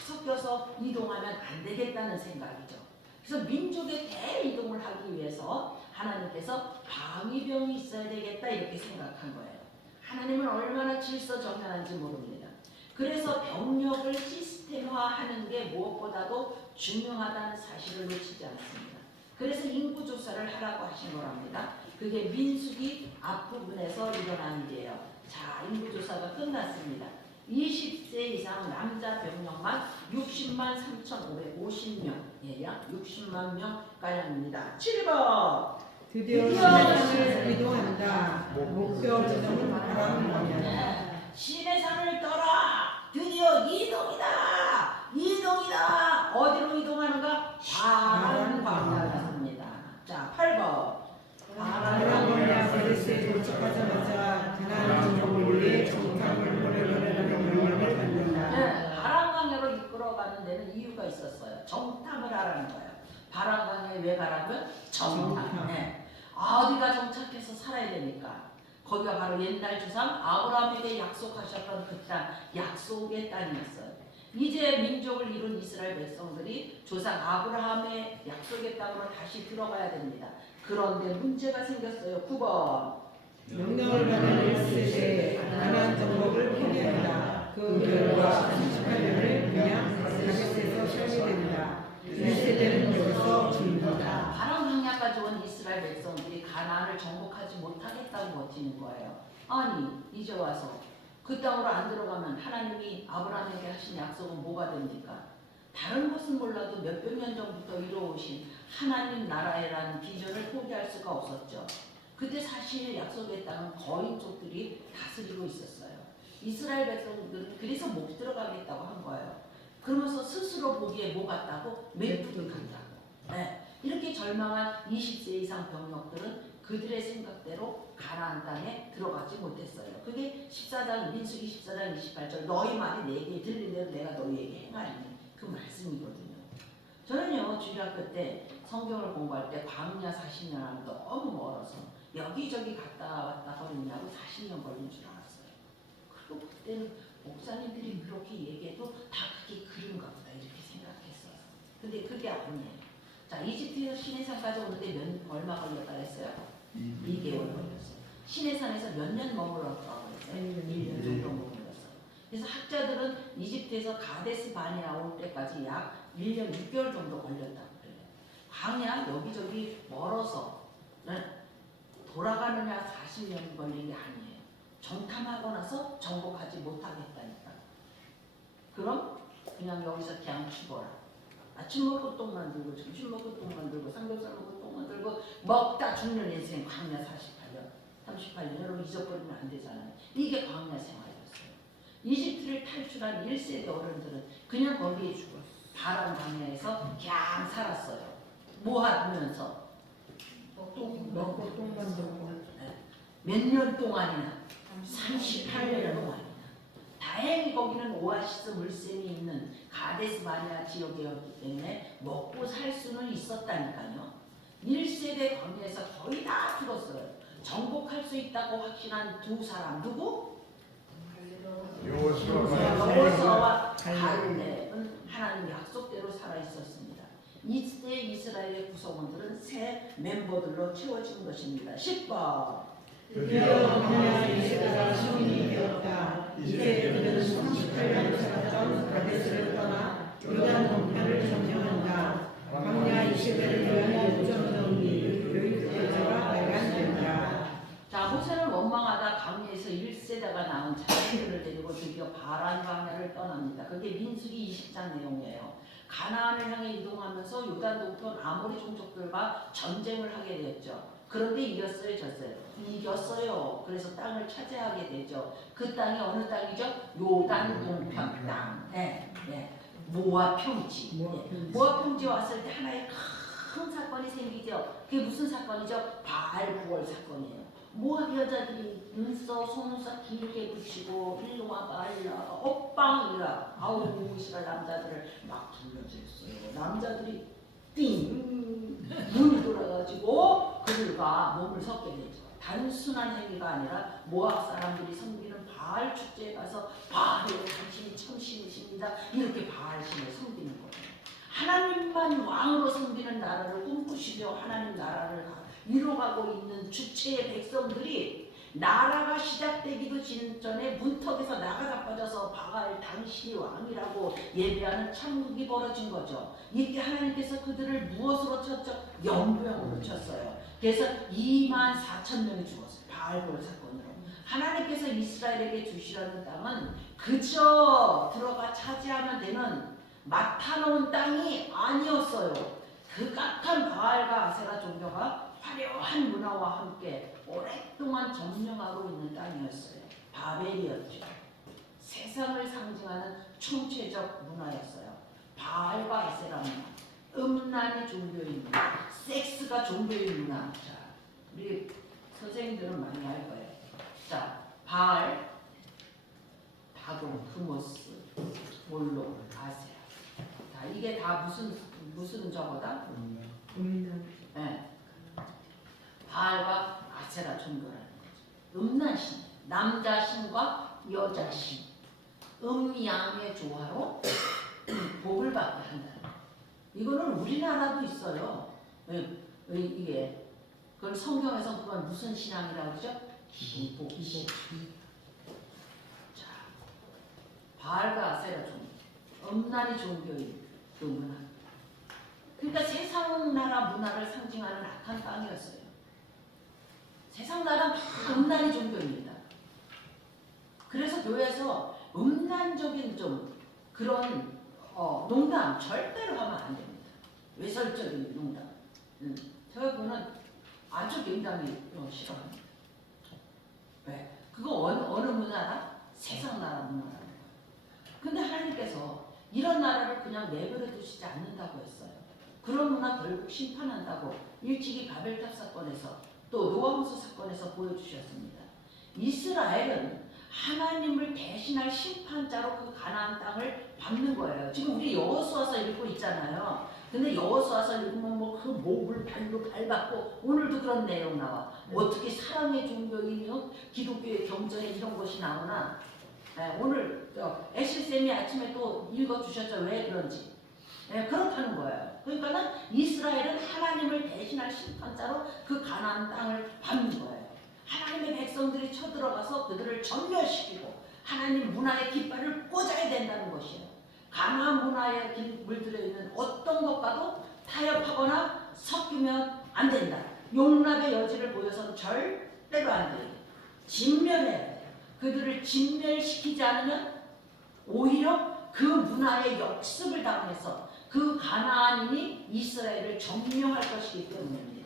섞여서 이동하면 안 되겠다는 생각이죠. 그래서 민족의 대이동을 하기 위해서 하나님께서 방위병이 있어야 되겠다 이렇게 생각한 거예요. 하나님은 얼마나 질서정연한지 모릅니다. 그래서 병력을 시스템화하는 게 무엇보다도 중요하다는 사실을 놓치지 않습니다. 그래서 인구조사를 하라고 하신 거랍니다. 그게 민수기 앞부분에서 일어난 일이에요. 자, 인구조사가 끝났습니다. 20세 이상 남자 병력만 60만 3,550명, 약 60만 명가량입니다. 7번. 드디어 신의 산을 이동한다. 목표 지점은 바람 광야. 신의 산을 떠라. 드디어 이동이다. 이동이다. 어디로 이동하는가? 바람 광야입니다. 자, 8번. 바람 광야 베르스에 도착하자마자 가나안 정복을 위해 정탐을 보내려는 명령을 받는다. 바람 광야로 이끌어가는 데는 이유가 있었어요. 정탐을 하라는 거예요. 바람 광야에 왜 가라고요? 정탐. 어디가 정착해서 살아야 되니까. 거기가 바로 옛날 조상 아브라함에게 약속하셨던 그 땅, 약속의 땅이었어요. 이제 민족을 이룬 이스라엘 백성들이 조상 아브라함의 약속의 땅으로 다시 들어가야 됩니다. 그런데 문제가 생겼어요. 9번. 명령을 받은 1세대 가나안 정복을 포기한다. 그 결과 38년을 그냥 가격에서 살게 된다. 1세대는 여기서 죽는다. 바람 광야까지 온 이스라엘 백성들이 가나안을 정복하지 못하겠다고 버티는 거예요. 아니 이제 와서 그 땅으로 안 들어가면 하나님이 아브라함에게 하신 약속은 뭐가 됩니까? 다른 것은 몰라도 몇백 년 전부터 이루어오신 하나님 나라라는 비전을 포기할 수가 없었죠. 그때 사실 약속의 땅은 거인족들이 다스리고 있었어요. 이스라엘 백성들은 그래서 못 들어가겠다고 한 거예요. 그러면서 스스로 보기에 뭐 같다고? 메뚜기 같다고. 이렇게 절망한 20세 이상 병력들은 그들의 생각대로 가나안 땅에 들어가지 못했어요. 그게 14장 민수기 14장 28절 너희 말이 내게 들린 대로 내가 너희에게 행하리니 그 말씀이거든요. 저는요 주일학교 때 성경을 공부할 때 광야 40년 하면 너무 멀어서 여기저기 갔다 왔다 거리냐고 40년 걸린 줄 알았어요. 그리고 그때는 목사님들이 그렇게 얘기해도 다 그게 그런가 보다 이렇게 생각했어요. 근데 그게 아니에요. 자, 이집트에서 시내산까지 오는데 얼마 걸렸다 했어요? 2개월 걸렸어요. 시내산에서 몇 년 머물렀다고 했어요? 1년 정도 머물렀어요. 그래서 학자들은 이집트에서 가데스 바네아 올 때까지 약 1년 6개월 정도 걸렸다고 그래요. 광야 여기저기 멀어서 돌아가느냐 40년 걸린 게 아니에요. 정탐하고 나서 정복하지 못하겠다니까. 그럼 그냥 여기서 그냥 죽어라. 아침 먹고 똥 만들고 점심 먹고 똥 만들고 삼겹살 먹고 똥 만들고 먹다 죽는 인생 광야 38년 여러분 잊어버리면 안 되잖아요. 이게 광야 생활이었어요. 이집트를 탈출한 1세대 어른들은 그냥 거기에 죽었어요. 바람 광야에서 그냥 살았어요. 뭐 하면서? 먹고 똥 만들고 몇 년 동안이나 38년 동안이나 다행히 거기는 오아시스 물샘이 있는 가데스 바네아 지역이었기 때문에 먹고 살 수는 있었다니까요. 1세대 광야에서 거의 다 죽었어요. 정복할 수 있다고 확신한 두 사람 누구? 여호수아와 갈렙은 하나님 약속대로 살아 있었습니다. 이때 이스라엘의 구성원들은 새 멤버들로 채워진 것입니다. 10번. 드디어 광야 이세가 시민이 되었다. 이제 그들은 38년 살았던 가데스를 떠나 요단 동편을 점령한다. 광야 이세를 위하여 요점 정리 교육제자가 발간된다. 자, 모세는 원망하다 강야에서 1세대가 낳은 자식들을 데리고 드디어 바란 광야를 떠납니다. 그게 민수기 20장 내용이에요. 가나안을 향해 이동하면서 요단 동편 아모리 종족들과 전쟁을 하게 됐죠. 그런데 이겼어요, 졌어요? 이겼어요. 그래서 땅을 차지하게 되죠. 그 땅이 어느 땅이죠? 요단 동편 땅. 네, 네. 모압 평지. 모압 평지 왔을 때 하나의 큰 사건이 생기죠. 그게 무슨 사건이죠? 바알 부월 사건이에요. 모압 여자들이 속눈썹 길게 붙이고 일로 와봐 일로 옥방이라 아우 이스라엘 남자들을 막 불러줬어요. 남자들이 띵 눈이 돌아가지고 그들과 몸을 섞게 되죠. 단순한 행위가 아니라 모압 사람들이 섬기는 바알 축제에 가서 바알의 당신이 참 신이십니다. 이렇게 바알 신을 섬기는 거예요. 하나님만 왕으로 섬기는 나라를 꿈꾸시며 하나님 나라를 이뤄가고 있는 주체의 백성들이 나라가 시작되기도 전에 문턱에서 나가 자빠져서 바알 당신이 왕이라고 예배하는 참극이 벌어진 거죠. 이때 하나님께서 그들을 무엇으로 쳤죠? 연병으로 쳤어요. 그래서 24,000명이 죽었어요. 바알볼 사건으로. 하나님께서 이스라엘에게 주시라는 땅은 그저 들어가 차지하면 되는 맡아놓은 땅이 아니었어요. 극악한 바알과 아세라 종교가 화려한 문화와 함께 오랫동안 점령하고 있는 땅이었어요. 바벨이었죠. 세상을 상징하는 총체적 문화였어요. 바알과 아세라 문화, 음란이 종교의 문화, 섹스가 종교의 문화. 자, 우리 선생님들은 많이 알 거예요. 자, 바알, 다곤, 크모스, 몰록, 아세라. 자, 이게 다 무슨 저거다? 네. 바알과 아세라 종교라는 거죠. 음란신, 남자신과 여자신, 음양의 조화로 복을 받게 한다는 거예요. 이거는 우리나라도 있어요. 이게 그걸 성경에서 그건 무슨 신앙이라고 그러죠? 기복신. 자, 바알과 아세라 종교, 음란이 종교의 그 문화. 그러니까 세상 나라 문화를 상징하는 악한 땅이었어요. 세상 나라 음란이 종교입니다. 그래서 교회에서 음란적인 좀 그런 농담 절대로 하면 안 됩니다. 외설적인 농담. 제가 그거는 아주 굉장히 싫어합니다. 왜? 그거 어느 문화라? 세상 나라 문화라는 거예요. 근데 하나님께서 이런 나라를 그냥 내버려 두시지 않는다고 했어요. 그런 문화 결국 심판한다고 일찍이 바벨탑 사건에서 또 노아호수 사건에서 보여주셨습니다. 이스라엘은 하나님을 대신할 심판자로 그 가나안 땅을 밟는 거예요. 지금 우리 여호수아서 읽고 있잖아요. 근데 여호수아서 읽으면 뭐 그 목을 밟았고 오늘도 그런 내용 나와. 어떻게 사랑의 종교이며 기독교의 경전에 이런 것이 나오나. 네, 오늘 애실쌤이 아침에 또 읽어주셨죠. 왜 그런지. 네, 그렇다는 거예요. 그러니까는 이스라엘은 하나님을 대신할 심판자로 그 가나안 땅을 밟는 거예요. 하나님의 백성들이 쳐들어가서 그들을 전멸시키고 하나님 문화의 깃발을 꽂아야 된다는 것이에요. 가나안 문화에 물들어 있는 어떤 것과도 타협하거나 섞이면 안 된다. 용납의 여지를 보여서는 절대로 안 돼요. 진멸해야 돼요. 그들을 진멸시키지 않으면 오히려 그 문화의 역습을 당해서 그 가나안인이 이스라엘을 점령할 것이기 때문입니다.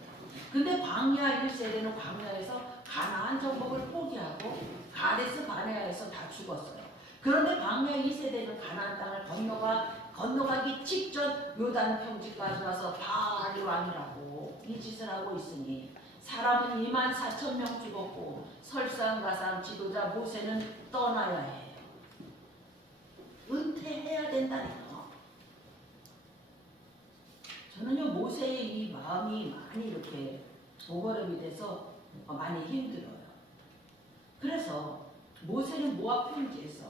근데 광야 1세대는 광야에서 가나안 정복을 포기하고 가데스 바네아에서 다 죽었어요. 그런데 광야 2세대는 가나안 땅을 건너가기 직전 요단 평지까지 와서 바알이 왕이라고 이 짓을 하고 있으니 사람은 24,000명 죽었고 설상가상 지도자 모세는 떠나야 해요. 은퇴해야 된다니까. 저는요 모세의 이 마음이 많이 이렇게 오버랩이 돼서 많이 힘들어요. 그래서 모세는 모압 평지에서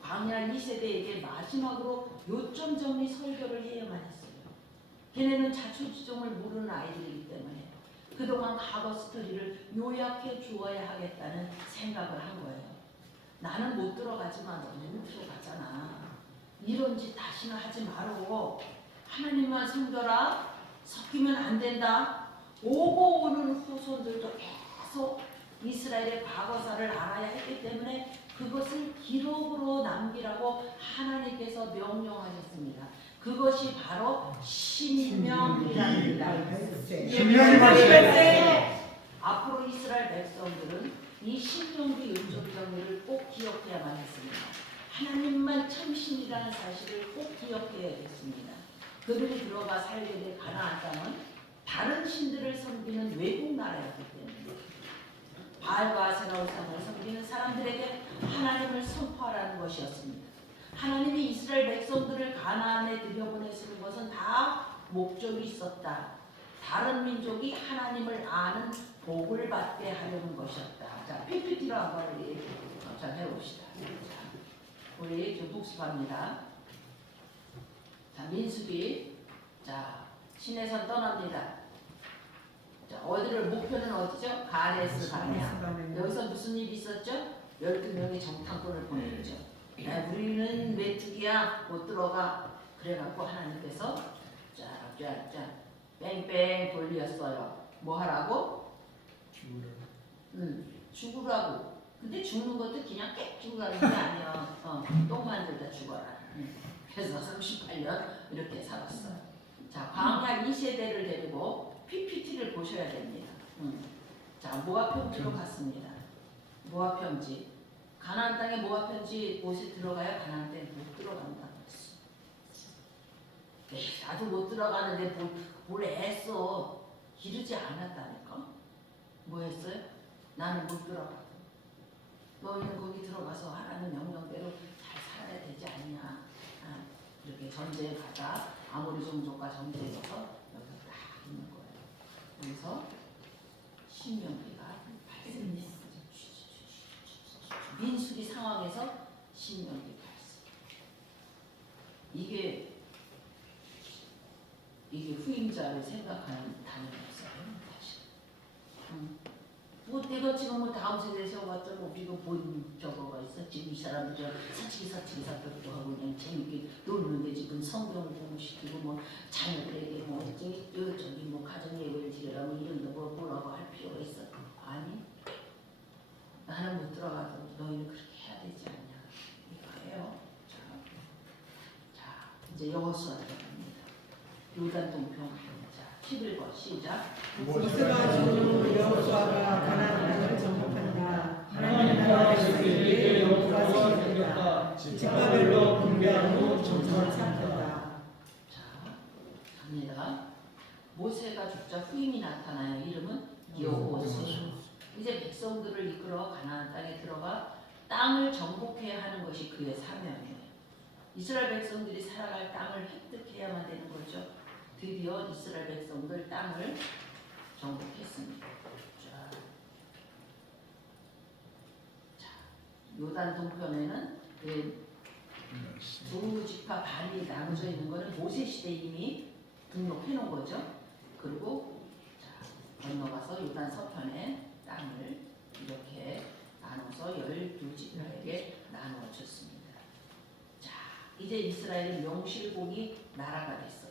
광야 2세대에게 마지막으로 요점 정리 설교를 해야만 했어요. 걔네는 자초지종을 모르는 아이들이기 때문에 그동안 과거 스토리를 요약해 주어야 하겠다는 생각을 한 거예요. 나는 못 들어가지만 너는 들어가잖아. 이런 짓 다시는 하지 말고 하나님만 섬겨라. 섞이면 안 된다. 오고 오는 후손들도 계속 이스라엘의 과거사를 알아야 했기 때문에 그것을 기록으로 남기라고 하나님께서 명령하셨습니다. 그것이 바로 신명기랍니다. 신명기 말씀. 앞으로 이스라엘 백성들은 이 신명기 율법 정리를 꼭 기억해야만 했습니다. 하나님만 참신이라는 사실을 꼭 기억해야겠습니다. 그들이 들어가 살게 될 가나안 땅은 다른 신들을 섬기는 외국 나라였기 때문에 바알과 아세라 우상을 섬기는 사람들에게 하나님을 선포하라는 것이었습니다. 하나님이 이스라엘 백성들을 가나안에 들여보내시는 것은 다 목적이 있었다. 다른 민족이 하나님을 아는 복을 받게 하려는 것이었다. 자, PPT로 한번 우리 해봅시다. 자, 우리 좀 복습합니다. 자, 민수기. 자, 시내산 떠납니다. 자, 어디를 목표는 어디죠? 가데스 바네아. 여기서 무슨 일이 있었죠? 12명의 정탐꾼을 보내죠. 야, 우리는 메뚜기야 못 들어가. 그래갖고 하나님께서 쫙쫙쫙 뺑뺑 돌렸어요. 뭐 하라고? 죽으라고. 근데 죽는 것도 그냥 깨 죽으라는 게 아니야. 똥 만들다 죽어라. 그래서 38년 이렇게 살았어요. 자, 광야 2세대를 데리고 PPT를 보셔야 됩니다. 자, 모압 평지로 갔습니다. 모압 평지. 가나안 땅에 모압 평지 곳에 들어가야 가나안 땅에 못 들어간다. 나도 못 들어가는데 뭘 애써. 기르지 않았다니까. 뭐 했어요? 나는 못 들어가. 너희는 거기 들어가서 하나님 명령대로 잘 살아야 되지 않냐. 이렇게 전제에 가자. 아모리 종족과 전제에 가서 여기서 딱 있는 거예요. 그래서 신명기가 발생했어요. 민수기 상황에서 신명기 발생. 이게 후임자를 생각하는 단어였어요. 사실. 뭐 내가 지금 뭐 다음 세대에 세워봤자 뭐 이거 뭔 저거가 있어? 지금 이 사람들 사치기 사격도 하고 그냥 재밌게 노는데 지금 성경 공부시키고 뭐 자녀들에게 뭐 저기 뭐 가정 예배를 지내라 뭐 이런 거 뭐라고 할 필요가 있어? 아니, 나는 못 들어가도 너희는 그렇게 해야 되지 않냐 이거예요. 자 이제 여호수아 들어갑니다. 요단 동편. 자 11번 시작. 모세가 죽은 여호수아가 가나안 땅을 정복한다. 하나님 나라에게 여호수아가 생겼다. 집가별로 분배한 후 정착을 삼켰다. 자 갑니다. 모세가 죽자 후임이 나타나요. 이름은 여호수아. 이제 백성들을 이끌어 가나안 땅에 들어가 땅을 정복해야 하는 것이 그의 사명이에요. 이스라엘 백성들이 살아갈 땅을 획득해야만 되는 거죠. 드디어 이스라엘 백성들 땅을 정복했습니다. 자, 요단 동편에는 두 지파 반이 나눠져 있는 것은 모세 시대 이미 등록해 놓은 거죠. 그리고 자, 건너가서 요단 서편에 땅을 이렇게 나눠서 12지파에게 나누어줬습니다. 자, 이제 이스라엘은 명실공히 나라가 됐어요.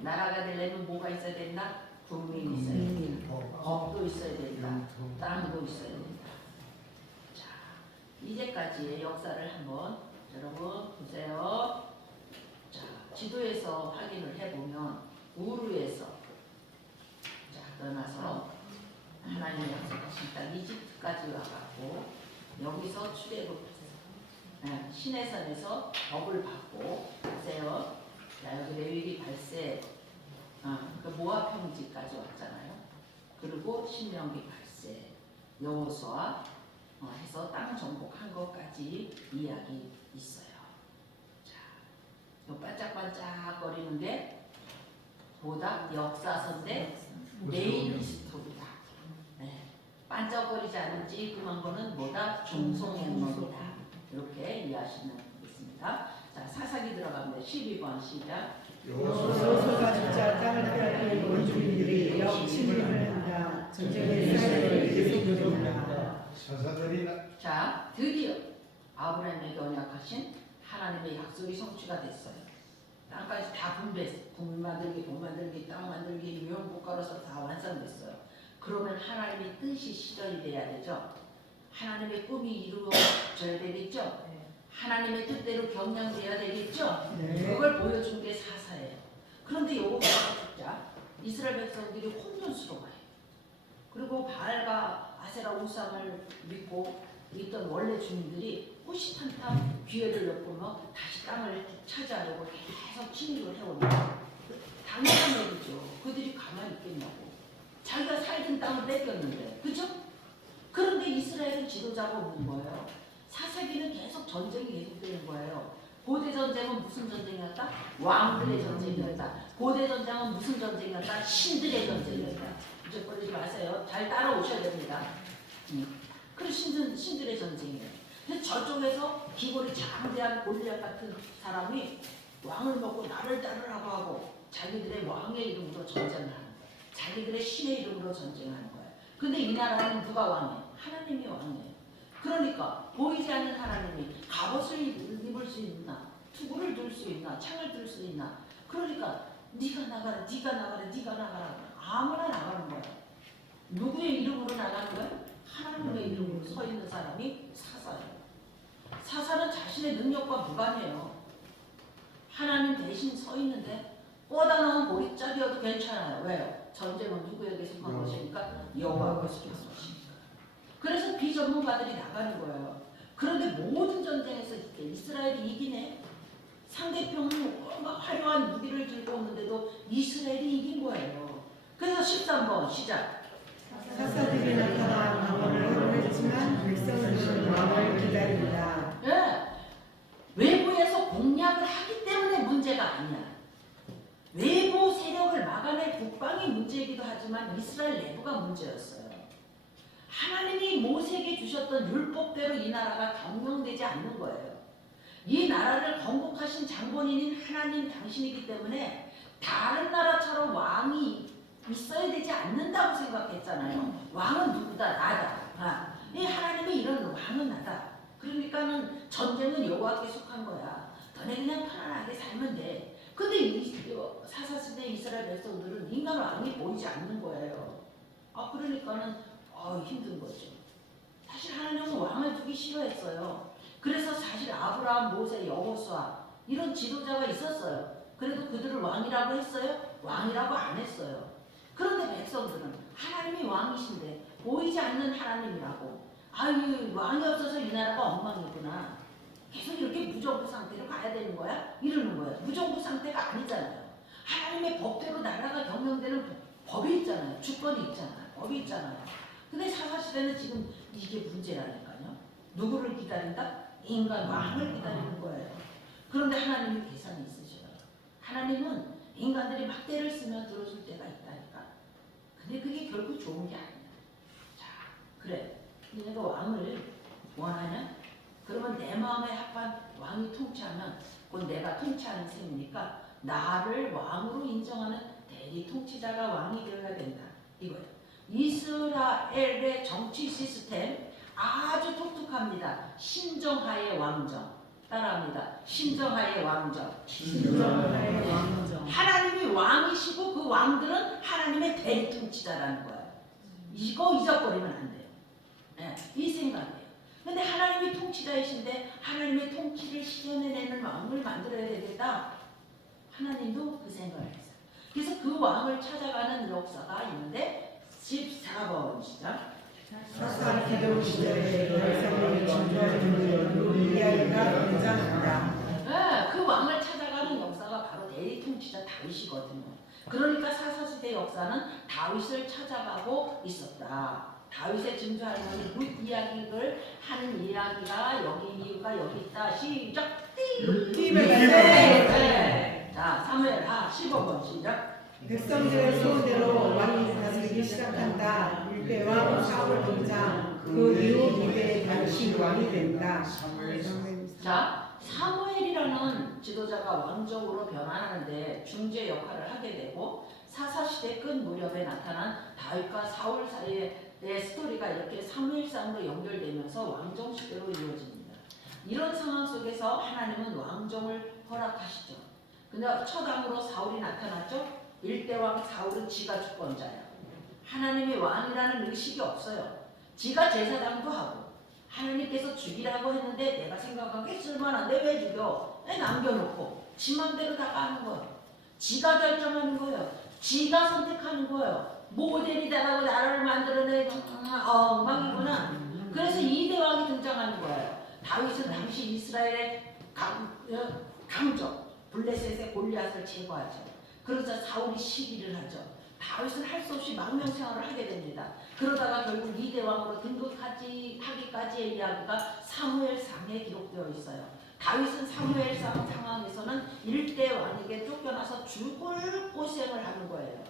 나라가 되려면 뭐가 있어야 된다? 국민이 있어야 된다. 법도 있어야 된다. 땅도 있어야 된다. 자, 이제까지의 역사를 한번 여러분 보세요. 자, 지도에서 확인을 해보면 우르에서 자 떠나서 하나님의 약속하신 땅 이집트까지 와갖고 여기서 출애굽해서 시내산에서 법을 받고 보세요. 자, 여기 레위기 발세, 그 모압 평지까지 왔잖아요. 그리고 신명기 발세, 여호수아 해서 땅 정복한 것까지 이야기 있어요. 자, 요 반짝반짝거리는 게 보다 역사서인데 메인 히스토리다. 네. 반짝거리지 않은 찌끔한 거는 뭐다? 중송행론이다. 이렇게 이해하시면 되겠습니다. 자, 사사기 들어갑니다. 12번 시작. 여호수아가 죽자 땅을 빼앗긴 원주민들이 역침입을 한다. 전쟁의 사역을 계속됩니다. 사사들이 자, 드디어 아브라함에게 언약하신 하나님의 약속이 성취가 됐어요. 땅까지 다 분 만들기, 땅 만들기, 유형 국가로서 다 완성됐어요. 그러면 하나님의 뜻이 실현이 돼야 되죠. 하나님의 꿈이 이루어져야 되겠죠. 하나님의 뜻대로 경영돼야 되겠죠. 네. 그걸 보여준 게 사사예요. 그런데 요거 보자. 이스라엘 백성들이 혼돈스러워요. 그리고 바알과 아세라 우상을 믿고 있던 원래 주민들이 호시탐탐 기회를 엿보며 다시 땅을 차지하려고 계속 침입을 해오는 거예요. 당연한 얘기죠. 그들이 가만히 있겠냐고. 자기가 살던 땅을 뺏겼는데, 그죠? 그런데 이스라엘은 지도자가 없는 거예요. 사사기는 계속 전쟁이 계속되는 거예요. 고대 전쟁은 무슨 전쟁이었다? 왕들의 전쟁이었다. 고대 전쟁은 무슨 전쟁이었다? 신들의 전쟁이었다. 잊어버리지 마세요. 잘 따라오셔야 됩니다. 그리고 신들의 전쟁이에요. 근데 저쪽에서 기골이 장대한 골리앗 같은 사람이 왕을 먹고 나를 따르라고 하고 자기들의 왕의 이름으로 전쟁을 하는 거예요. 자기들의 신의 이름으로 전쟁하는 거예요. 근데 이 나라는 누가 왕이에요? 하나님이 왕이에요. 그러니까 보이지 않는 하나님이 갑옷을 입을 수 있나, 투구를 들 수 있나, 창을 들 수 있나. 그러니까 네가 나가라, 네가 나가라, 네가 나가라. 아무나 나가는 거예요. 누구의 이름으로 나가는 거예요? 하나님의 이름으로 서 있는 사람이 사사예요. 사사는 자신의 능력과 무관해요. 하나님 대신 서 있는데 꽂아놓은 보리짝이어도 괜찮아요. 왜요? 전쟁은 누구에게 속한 것입니까? 여호와께 속한 것입니까? 그래서 비전문가들이 나가는 거예요. 그런데 모든 전쟁에서 이스라엘이 이기네. 상대편은 화려한 무기를 들고 오는데도 이스라엘이 이긴 거예요. 그래서 13번 시작. 사사들이 나타나 왕을 호령했지만 백성들은 왕을 기다린다. 예. 외부에서 공략을 하기 때문에 문제가 아니야. 외부 세력을 막아낼 국방이 문제이기도 하지만 이스라엘 내부가 문제였어요. 하나님이 모세에게 주셨던 율법대로 이 나라가 경영되지 않는 거예요. 이 나라를 건국하신 장본인인 하나님 당신이기 때문에 다른 나라처럼 왕이 있어야 되지 않는다고 생각했잖아요. 왕은 누구다? 나다. 이 하나님이 이런 왕은 나다. 그러니까는 전쟁은 여호와께 속한 거야. 너네 그냥 편안하게 살면 돼. 근데 이 사사시대 이스라엘 백성들은 인간 왕이 보이지 않는 거예요. 그러니까는 힘든 거죠. 사실 하나님은 왕을 두기 싫어했어요. 그래서 사실 아브라함, 모세, 여호수아 이런 지도자가 있었어요. 그래도 그들을 왕이라고 했어요? 왕이라고 안 했어요. 그런데 백성들은 하나님이 왕이신데 보이지 않는 하나님이라고 왕이 없어서 이 나라가 엉망이구나. 계속 이렇게 무정부 상태로 가야 되는 거야? 이러는 거예요. 무정부 상태가 아니잖아요. 하나님의 법대로 나라가 경영되는 법이 있잖아요. 주권이 있잖아요. 법이 있잖아요. 근데 사사시대는 지금 이게 문제라니까요. 누구를 기다린다? 인간 왕을 기다리는 거예요. 그런데 하나님이 계산이 있으셔요. 하나님은 인간들이 막 때를 쓰면 들어줄 때가 있다니까. 근데 그게 결국 좋은 게 아니야. 자, 그래. 내가 왕을 원하냐? 그러면 내 마음에 합한 왕이 통치하면 그건 내가 통치하는 셈이니까 나를 왕으로 인정하는 대리 통치자가 왕이 되어야 된다. 이거예요. 이스라엘의 정치 시스템 아주 독특합니다. 신정하의 왕정. 따라합니다. 신정하의 왕정. 신정하의 왕정. 하나님이 왕이시고 그 왕들은 하나님의 대리 통치자라는 거예요. 이거 잊어버리면 안 돼요. 네, 이 생각이에요. 근데 하나님이 통치자이신데 하나님의 통치를 실현해내는 왕을 만들어야 되겠다. 하나님도 그 생각을 했어요. 그래서 그 왕을 찾아가는 역사가 있는데 14번 시작. 사사 기도 시절에 열사람이 전도하는 이야기가 등장한다. 네, 그 왕을 찾아가는 역사가 바로 대리 통치자 다윗이거든요. 그러니까 사사시대 역사는 다윗을 찾아가고 있었다. 다윗의 증조할머니 룻 이야기를 하는 이야기가 여기 이유가 여기 있다. 시작. 자, 사무엘하 15번 시작. 백성들의 소원대로 왕이 다스리기 시작한다. 일대 왕 사울 등장. 그 이후 이대 다시 왕이 된다. 자, 사무엘이라는 지도자가 왕적으로 변화하는데 중재 역할을 하게 되고 사사시대 끝 무렵에 나타난 다윗과 사울 사이의 스토리가 이렇게 사무엘상으로 연결되면서 왕정 시대로 이루어집니다. 이런 상황 속에서 하나님은 왕정을 허락하시죠. 근데 첫 왕으로 사울이 나타났죠. 일대왕 사울은 지가 주권자야. 하나님의 왕이라는 의식이 없어요. 지가 제사장도 하고 하나님께서 죽이라고 했는데 내가 생각하기에 쓸만한데 왜 죽여? 남겨놓고 지 맘대로 다 가는 거예요. 지가 결정하는 거예요. 지가 선택하는 거예요. 모델이다라고 나라를 만들어내 엉망이구나. 그래서 이대왕이 등장하는 거예요. 다윗은 당시 이스라엘의 강적 블레셋의 골리앗을 제거하죠. 그러자 사울이 시기를 하죠. 다윗은 할 수 없이 망명생활을 하게 됩니다. 그러다가 결국 이대왕으로 등극하기까지의 이야기가 사무엘상에 기록되어 있어요. 다윗은 사무엘상 상황에서는 일대 왕에게 쫓겨나서 죽을 고생을 하는 거예요.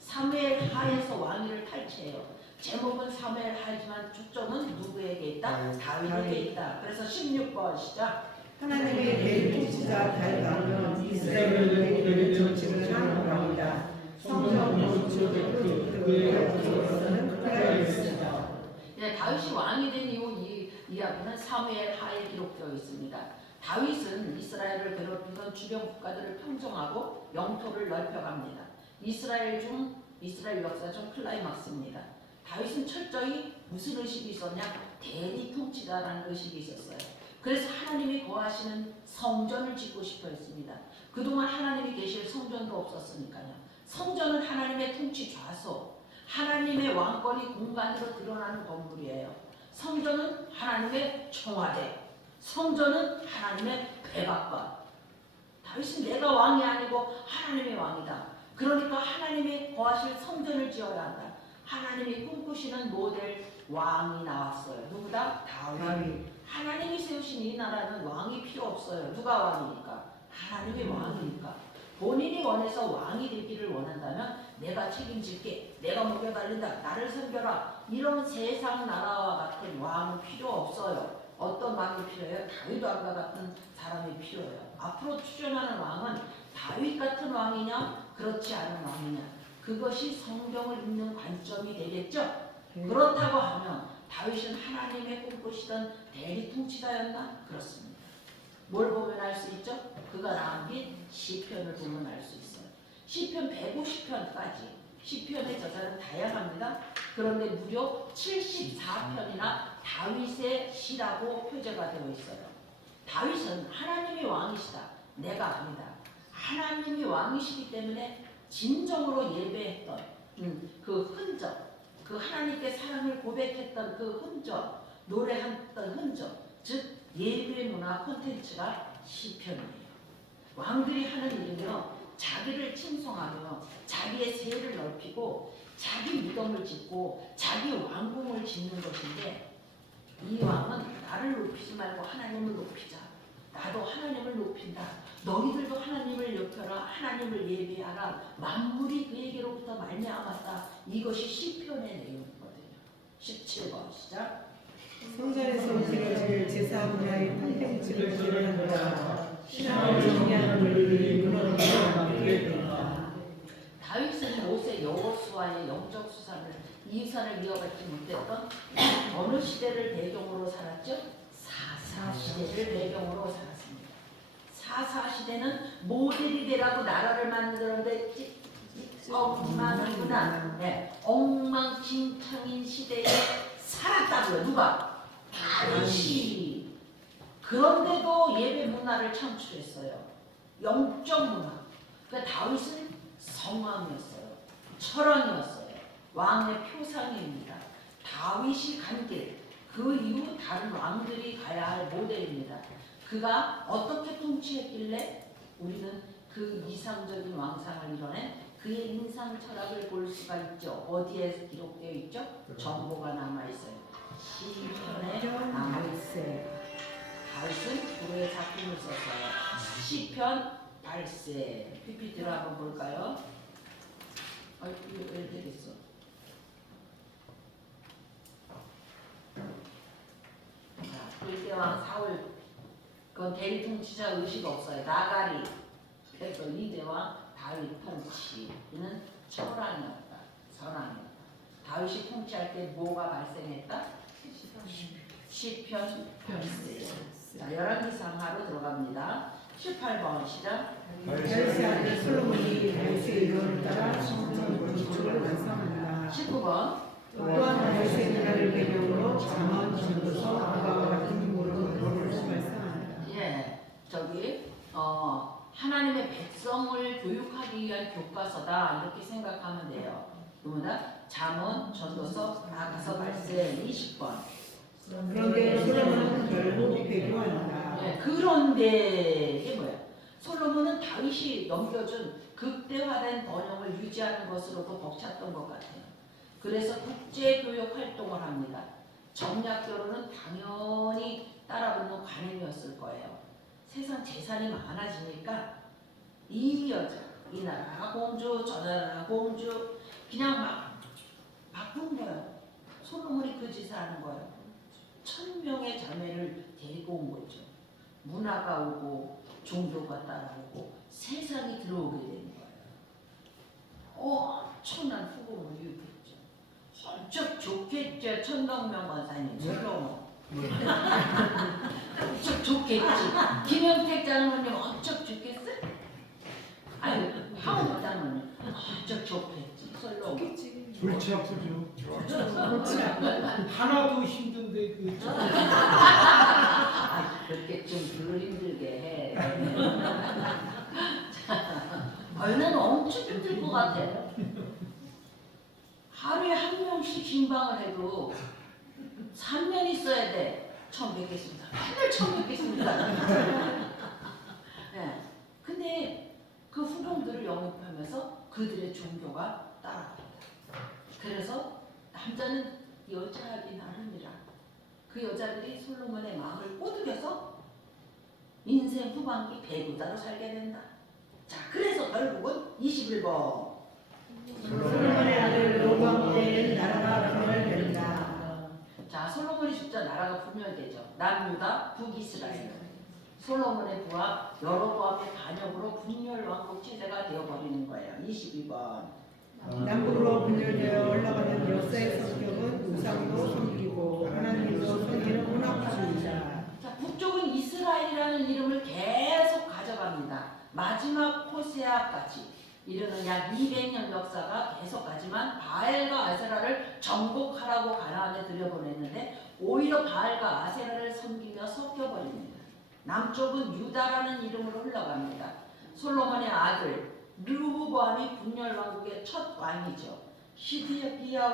사무엘 하에서 왕위를 탈취해요. 제목은 사무엘 하지만 초점은 누구에게 있다? 다윗에게 있다. 그래서 16번 시작. 하나님의 대리 통치자 다윗 왕은 이스라엘의 정치를 하는 왕이다. 성전 건축 그의 앞으로서는 크라이스다. 네, 다윗이 왕이 된 이후 이 이야기는 사무엘 하에 기록되어 있습니다. 다윗은 이스라엘을 괴롭히던 주변 국가들을 평정하고 영토를 넓혀갑니다. 이스라엘 역사 중 클라이막스입니다. 다윗은 철저히 무슨 의식이 있었냐? 대리 통치자라는 의식이 있었어요. 그래서 하나님이 거하시는 성전을 짓고 싶어 했습니다. 그동안 하나님이 계실 성전도 없었으니까요. 성전은 하나님의 통치 좌소, 하나님의 왕권이 공간으로 드러나는 건물이에요. 성전은 하나님의 청와대, 성전은 하나님의 백악관. 다윗은 내가 왕이 아니고 하나님의 왕이다. 그러니까 하나님이 거하실 성전을 지어야 한다. 하나님이 꿈꾸시는 모델 왕이 나왔어요. 누구다? 다윗. 하나님이 세우신 이 나라는 왕이 필요 없어요. 누가 왕이니까? 하나님이 왕이니까. 본인이 원해서 왕이 되기를 원한다면 내가 책임질게, 내가 먹여달린다, 나를 섬겨라, 이런 세상 나라와 같은 왕은 필요 없어요. 어떤 왕이 필요해요? 다윗 왕과 같은 사람이 필요해요. 앞으로 출현하는 왕은 다윗 같은 왕이냐 그렇지 않은 왕이냐, 그것이 성경을 읽는 관점이 되겠죠. 그렇다고 하면 다윗은 하나님의 꿈꾸시던 대리 통치자였나? 그렇습니다. 뭘 보면 알 수 있죠? 그가 남긴 시편을 보면 알 수 있어요. 시편 150편까지. 시편의 저자는 다양합니다. 그런데 무려 74편이나 다윗의 시라고 표제가 되어 있어요. 다윗은 하나님이 왕이시다, 내가 아니다. 하나님이 왕이시기 때문에 진정으로 예배했던 그 흔적, 그 하나님께 사랑을 고백했던 그 흔적, 노래했던 흔적, 즉 예배 문화 콘텐츠가 시편이에요. 왕들이 하는 일은요, 자기를 칭송하며 자기의 세를 넓히고 자기 무덤을 짓고 자기 왕궁을 짓는 것인데, 이 왕은 나를 높이지 말고 하나님을 높이자. 나도 하나님을 높인다. 너희들도 하나님을 높여라. 하나님을 예배하라. 만물이 그에게로부터 말미암았다. 이것이 시편의 내용이거든요. 17번 시작. 성전에서 드려질 제사 분야의 콘텐츠를 진행한다. 신앙을 정리하는 논리를 무너뜨리게 된다. 다윗은 모세 여호수아의 영적 수산을 이산을 이어받지 못했던 어느 시대를 배경으로 살았죠? 사사시대를 배경으로 살았습니다. 사사시대는 모델이 되라고 나라를 만들었는데 엉망이구나. 네, 엉망진창인 시대에 살았다고요. 누가? 다윗이. 그런데도 예배 문화를 창출했어요. 영적 문화. 그러니까 다윗은 성왕이었어요. 철왕이었어요. 왕의 표상입니다. 다윗이 간 길, 그 이후 다른 왕들이 가야 할 모델입니다. 그가 어떻게 통치했길래 우리는 그 이상적인 왕상을 이뤄낸 그의 인상 철학을 볼 수가 있죠. 어디에 기록되어 있죠? 정보가 남아있어요. 시편에 남아있어요. 다윗은 구로의 작품을 썼어요. 시편 발세. PPT로 한번 볼까요? 이거 왜 되겠어? 자, 일대왕 사울 그건 대리 통치자 의식 없어요. 나가리. 그래서 이대왕 다윗 통치. 이는 철왕이었다. 선왕이었다. 다윗이 통치할 때 뭐가 발생했다? 시편 발생. 자, 열왕기상하로 들어갑니다. 18번 시작. 다윗의 아들 솔로몬이 모세의 의견을 따라 성전 건축을 완성한다. 19번. 또한 다윗의 문화를 배경으로 잠언, 전도서, 아가와 같은 모든 것을 발상한다. 예, 저기 하나님의 백성을 교육하기 위한 교과서다 이렇게 생각하면 돼요. 누구나 잠언, 전도서, 아가서, 발생 20번. 그런데 솔로몬은 결국 배교한다. 예, 그런데 이게 뭐야? 솔로몬은 다윗이 넘겨준 극대화된 번영을 유지하는 것으로도 벅찼던 것 같아요. 그래서 국제교육 활동을 합니다. 정략 결혼은 당연히 따라붙는 관행이었을 거예요. 세상 재산이 많아지니까 이 여자, 이 나라 공주, 저 나라 공주 그냥 막 바꾼 거예요. 솔로몬이 그 짓을 하는 거예요. 1000명의 자매를 데리고 온 거죠. 문화가 오고 종교가 따라오고 세상이 들어오게 된 거예요. 엄청난 후궁을 유입했죠. 훌쩍 좋겠죠. 천덕명 권사님 솔로몬. 훌쩍 좋겠지. 김영택 장로님 엄청 좋겠어? 아니 하원 장로님 엄청 좋겠지. 솔로몬. 골치 아프죠. 그렇지 않아. 하나도 힘든데 그 그렇게 좀 덜 힘들게 해. 얼른 엄청 힘들 것 같아. 하루에 한 명씩 신방을 해도 3년 있어야 돼. 처음 뵙겠습니다. 맨날 처음 뵙겠습니다. 네. 근데 그 후궁들을 영입하면서 그들의 종교가 따라갑니다. 그래서 남자는 여자하기 나름이라 그 여자들이 솔로몬의 마음을 꼬드겨서 인생 후반기 배구자로 살게 된다. 자, 그래서 결국은 21번. 솔로몬의 아들 로밤 때에는 나라가 분열된다. 자, 솔로몬이 죽자 나라가 분열되죠. 남유다, 북이스라엘. 솔로몬의 부하 여로보암의 반역으로 분열 왕국 체제가 되어버리는 거예요. 22번. 남북으로 분열되어 올라가는 역사의 성격은 우상도 섬기고 하나님도 섬기는 혼합주의자. 자, 북쪽은 이스라엘이라는 이름을 계속 가져갑니다. 마지막 호세아까지 이르는 약 200년 역사가 계속 가지만 바알과 아세라를 정복하라고 가나안에 들여보냈는데 오히려 바알과 아세라를 섬기며 섞여버립니다. 남쪽은 유다라는 이름으로 흘러갑니다. 솔로몬의 아들 르호보암이 분열 왕국의 첫 왕이죠. 시드기야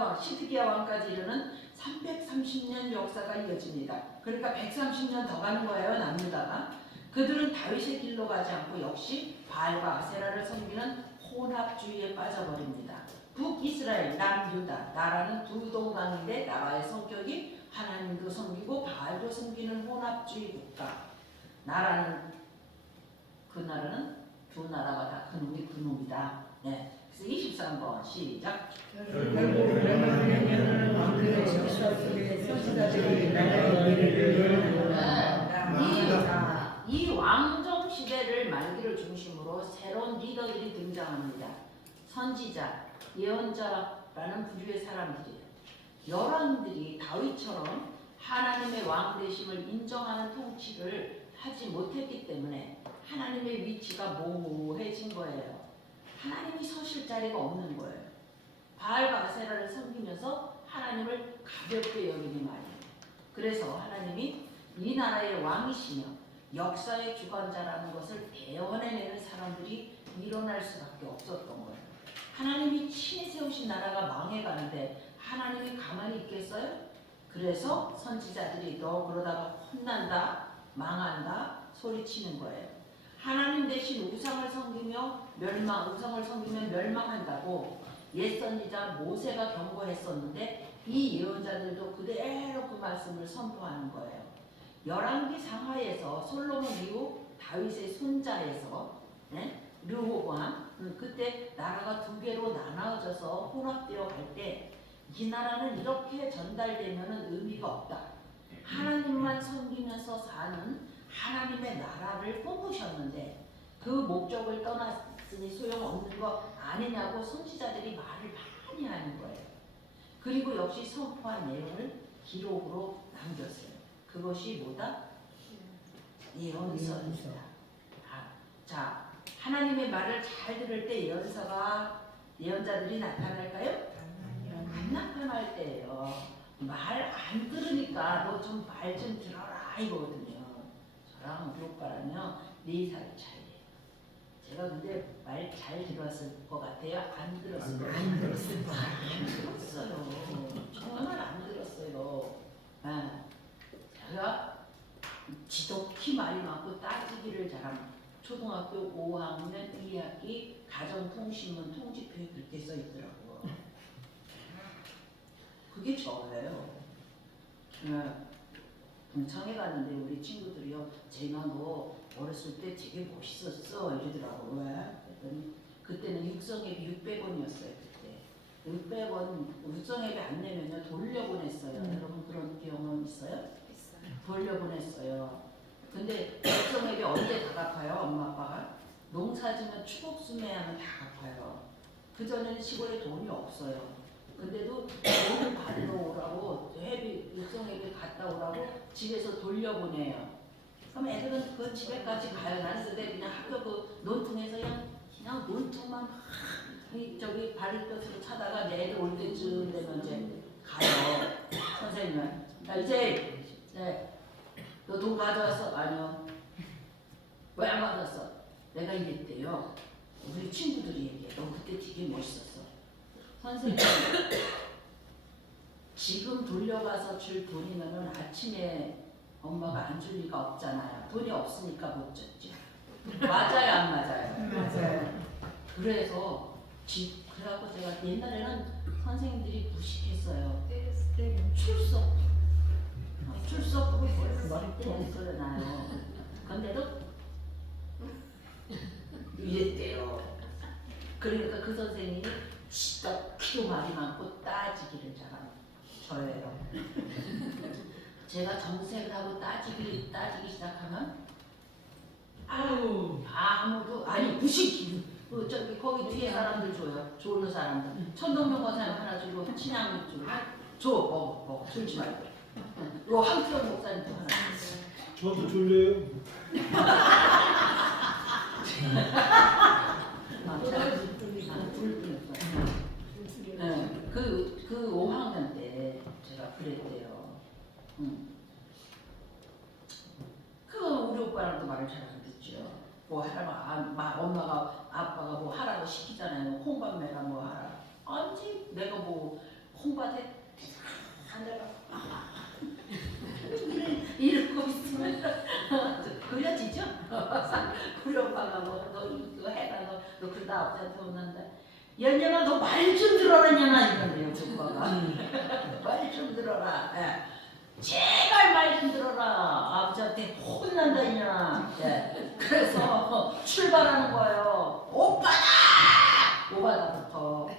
왕까지 이르는 330년 역사가 이어집니다. 그러니까 130년 더 가는 거예요. 남유다가. 그들은 다윗의 길로 가지 않고 역시 바알과 아세라를 섬기는 혼합주의에 빠져버립니다. 북이스라엘, 남유다, 나라는 두 동강인데 나라의 성격이 하나님도 섬기고 바알도 섬기는 혼합주의 국가. 그 나라는 두 나라가 다 그놈이 그놈이다. 네. 그래서 23번 시작. 결국 멸망하려는 왕들의 역사 속에 선지자들이 나라의 미래를 예언한다. 이 왕정 시대를 말기를 중심으로 새로운 리더들이 등장합니다. 선지자, 예언자라는 부류의 사람들이에요. 열왕들이 다윗처럼 하나님의 왕 되심을 인정하는 통치를 하지 못했기 때문에 하나님의 위치가 모호해진 거예요. 하나님이 서실 자리가 없는 거예요. 바알과 아세라를 섬기면서 하나님을 가볍게 여기니 말이에요. 그래서 하나님이 이 나라의 왕이시며 역사의 주관자라는 것을 대언해내는 사람들이 일어날 수밖에 없었던 거예요. 하나님이 친히 세우신 나라가 망해가는데 하나님이 가만히 있겠어요? 그래서 선지자들이 너 그러다가 혼난다, 망한다 소리치는 거예요. 하나님 대신 우상을 섬기면 멸망한다고 옛 선지자 모세가 경고했었는데 이 예언자들도 그대로 그 말씀을 선포하는 거예요. 열왕기 상하에서 솔로몬 이후 다윗의 손자에서 르호보암 그때 나라가 두 개로 나눠져서 혼합되어 갈 때 이 나라는 이렇게 전달되면 의미가 없다. 하나님만 섬기면서 사는 하나님의 나라를 뽑으셨는데 그 목적을 떠났으니 소용없는 거 아니냐고 선지자들이 말을 많이 하는 거예요. 그리고 역시 선포한 내용을 기록으로 남겼어요. 그것이 뭐다? 예언서입니다. 자, 하나님의 말을 잘 들을 때 예언자들이 나타날까요? 안 나타날 때예요. 말 안 들으니까 너 좀 말 좀 들어라 이거거든요. 저랑 우리 오빠랑요 4살 차이예요. 제가 근데 말 잘 들었을 것 같아요? 안 들었어요? 안 들었어요. 정말 안 들었어요. 제가 지독히 말이 많고 따지기를 잘합니다. 초등학교 5학년 2학기 가정통신문 통지표에 그렇게 써 있더라고요. 그게 저예요. 동창회 갔는데 우리 친구들이요, 제가 너 어렸을 때 되게 멋있었어 이러더라고. 왜? 그랬더니 그때는 육성회비 600원이었어요. 그때 600원 육성회비 안 내면요 돌려보냈어요. 여러분 그런 경험 있어요? 돌려보냈어요. 근데 육성회비 언제 다 갚아요? 엄마 아빠가 농사지면 추곡수매하면 다 갚아요. 그전에는 시골에 돈이 없어요. 근데도 돈을 받으러 오라고 육성회비 갔다 오라고 집에서 돌려보내요. 그럼 애들은 그 집에까지 가요. 나는 그때 그냥 학교 그 논퉁에서 그냥 논퉁만 저기 발끝으로 차다가 내 애들 올 때쯤 되면 이제 가요. 선생님은 나 이제 너 돈 가져왔어? 아니요. 왜 안 가져왔어? 내가 이랬대요. 우리 친구들이 얘기해. 너 그때 되게 멋있었어. 선생님, 지금 돌려가서 줄 돈이면은 아침에 엄마가 안 줄 리가 없잖아요. 돈이 없으니까 못 줬죠. 맞아요, 안 맞아요? 맞아요. 그래서 그래갖고 제가 옛날에는 선생님들이 무식했어요. 출석부로 머리 때렸어요. 근데도 이랬대요. 그러니까 그 선생님이 진짜 키도 말이 많고 따지기를 잘하는 저예요. 제가 정색을 하고 따지기 시작하면 아무도 아니 무식이 저기 거기 뒤에 사람들 줘요. 좋은 사람들. 천동명 권사님 하나 주고 친양육 주고 줘 먹어 줄지 말고. 요 한태원 목사님도 하나. 저도 졸려요. 그 5학년 때 제가 그랬대요. 그 우리 오빠랑도 말을 잘 안 듣죠. 뭐 하라고 엄마가 아빠가 뭐 하라고 시키잖아요. 홍밥 내가 뭐 하라. 아니지 내가 뭐 홍밥에 내가 이러고 있으면 그려지죠? 우리 오빠가 너 이거 해라 너 그러다 아버지한테 혼난다. 연년아 너 말 좀 들어라 년아 이런데요. 그 오빠가 말 좀 들어라. 제발 말 좀 들어라. 아버지한테 혼난다 이년아. 그래서 출발하는 거예요. 오바다부터.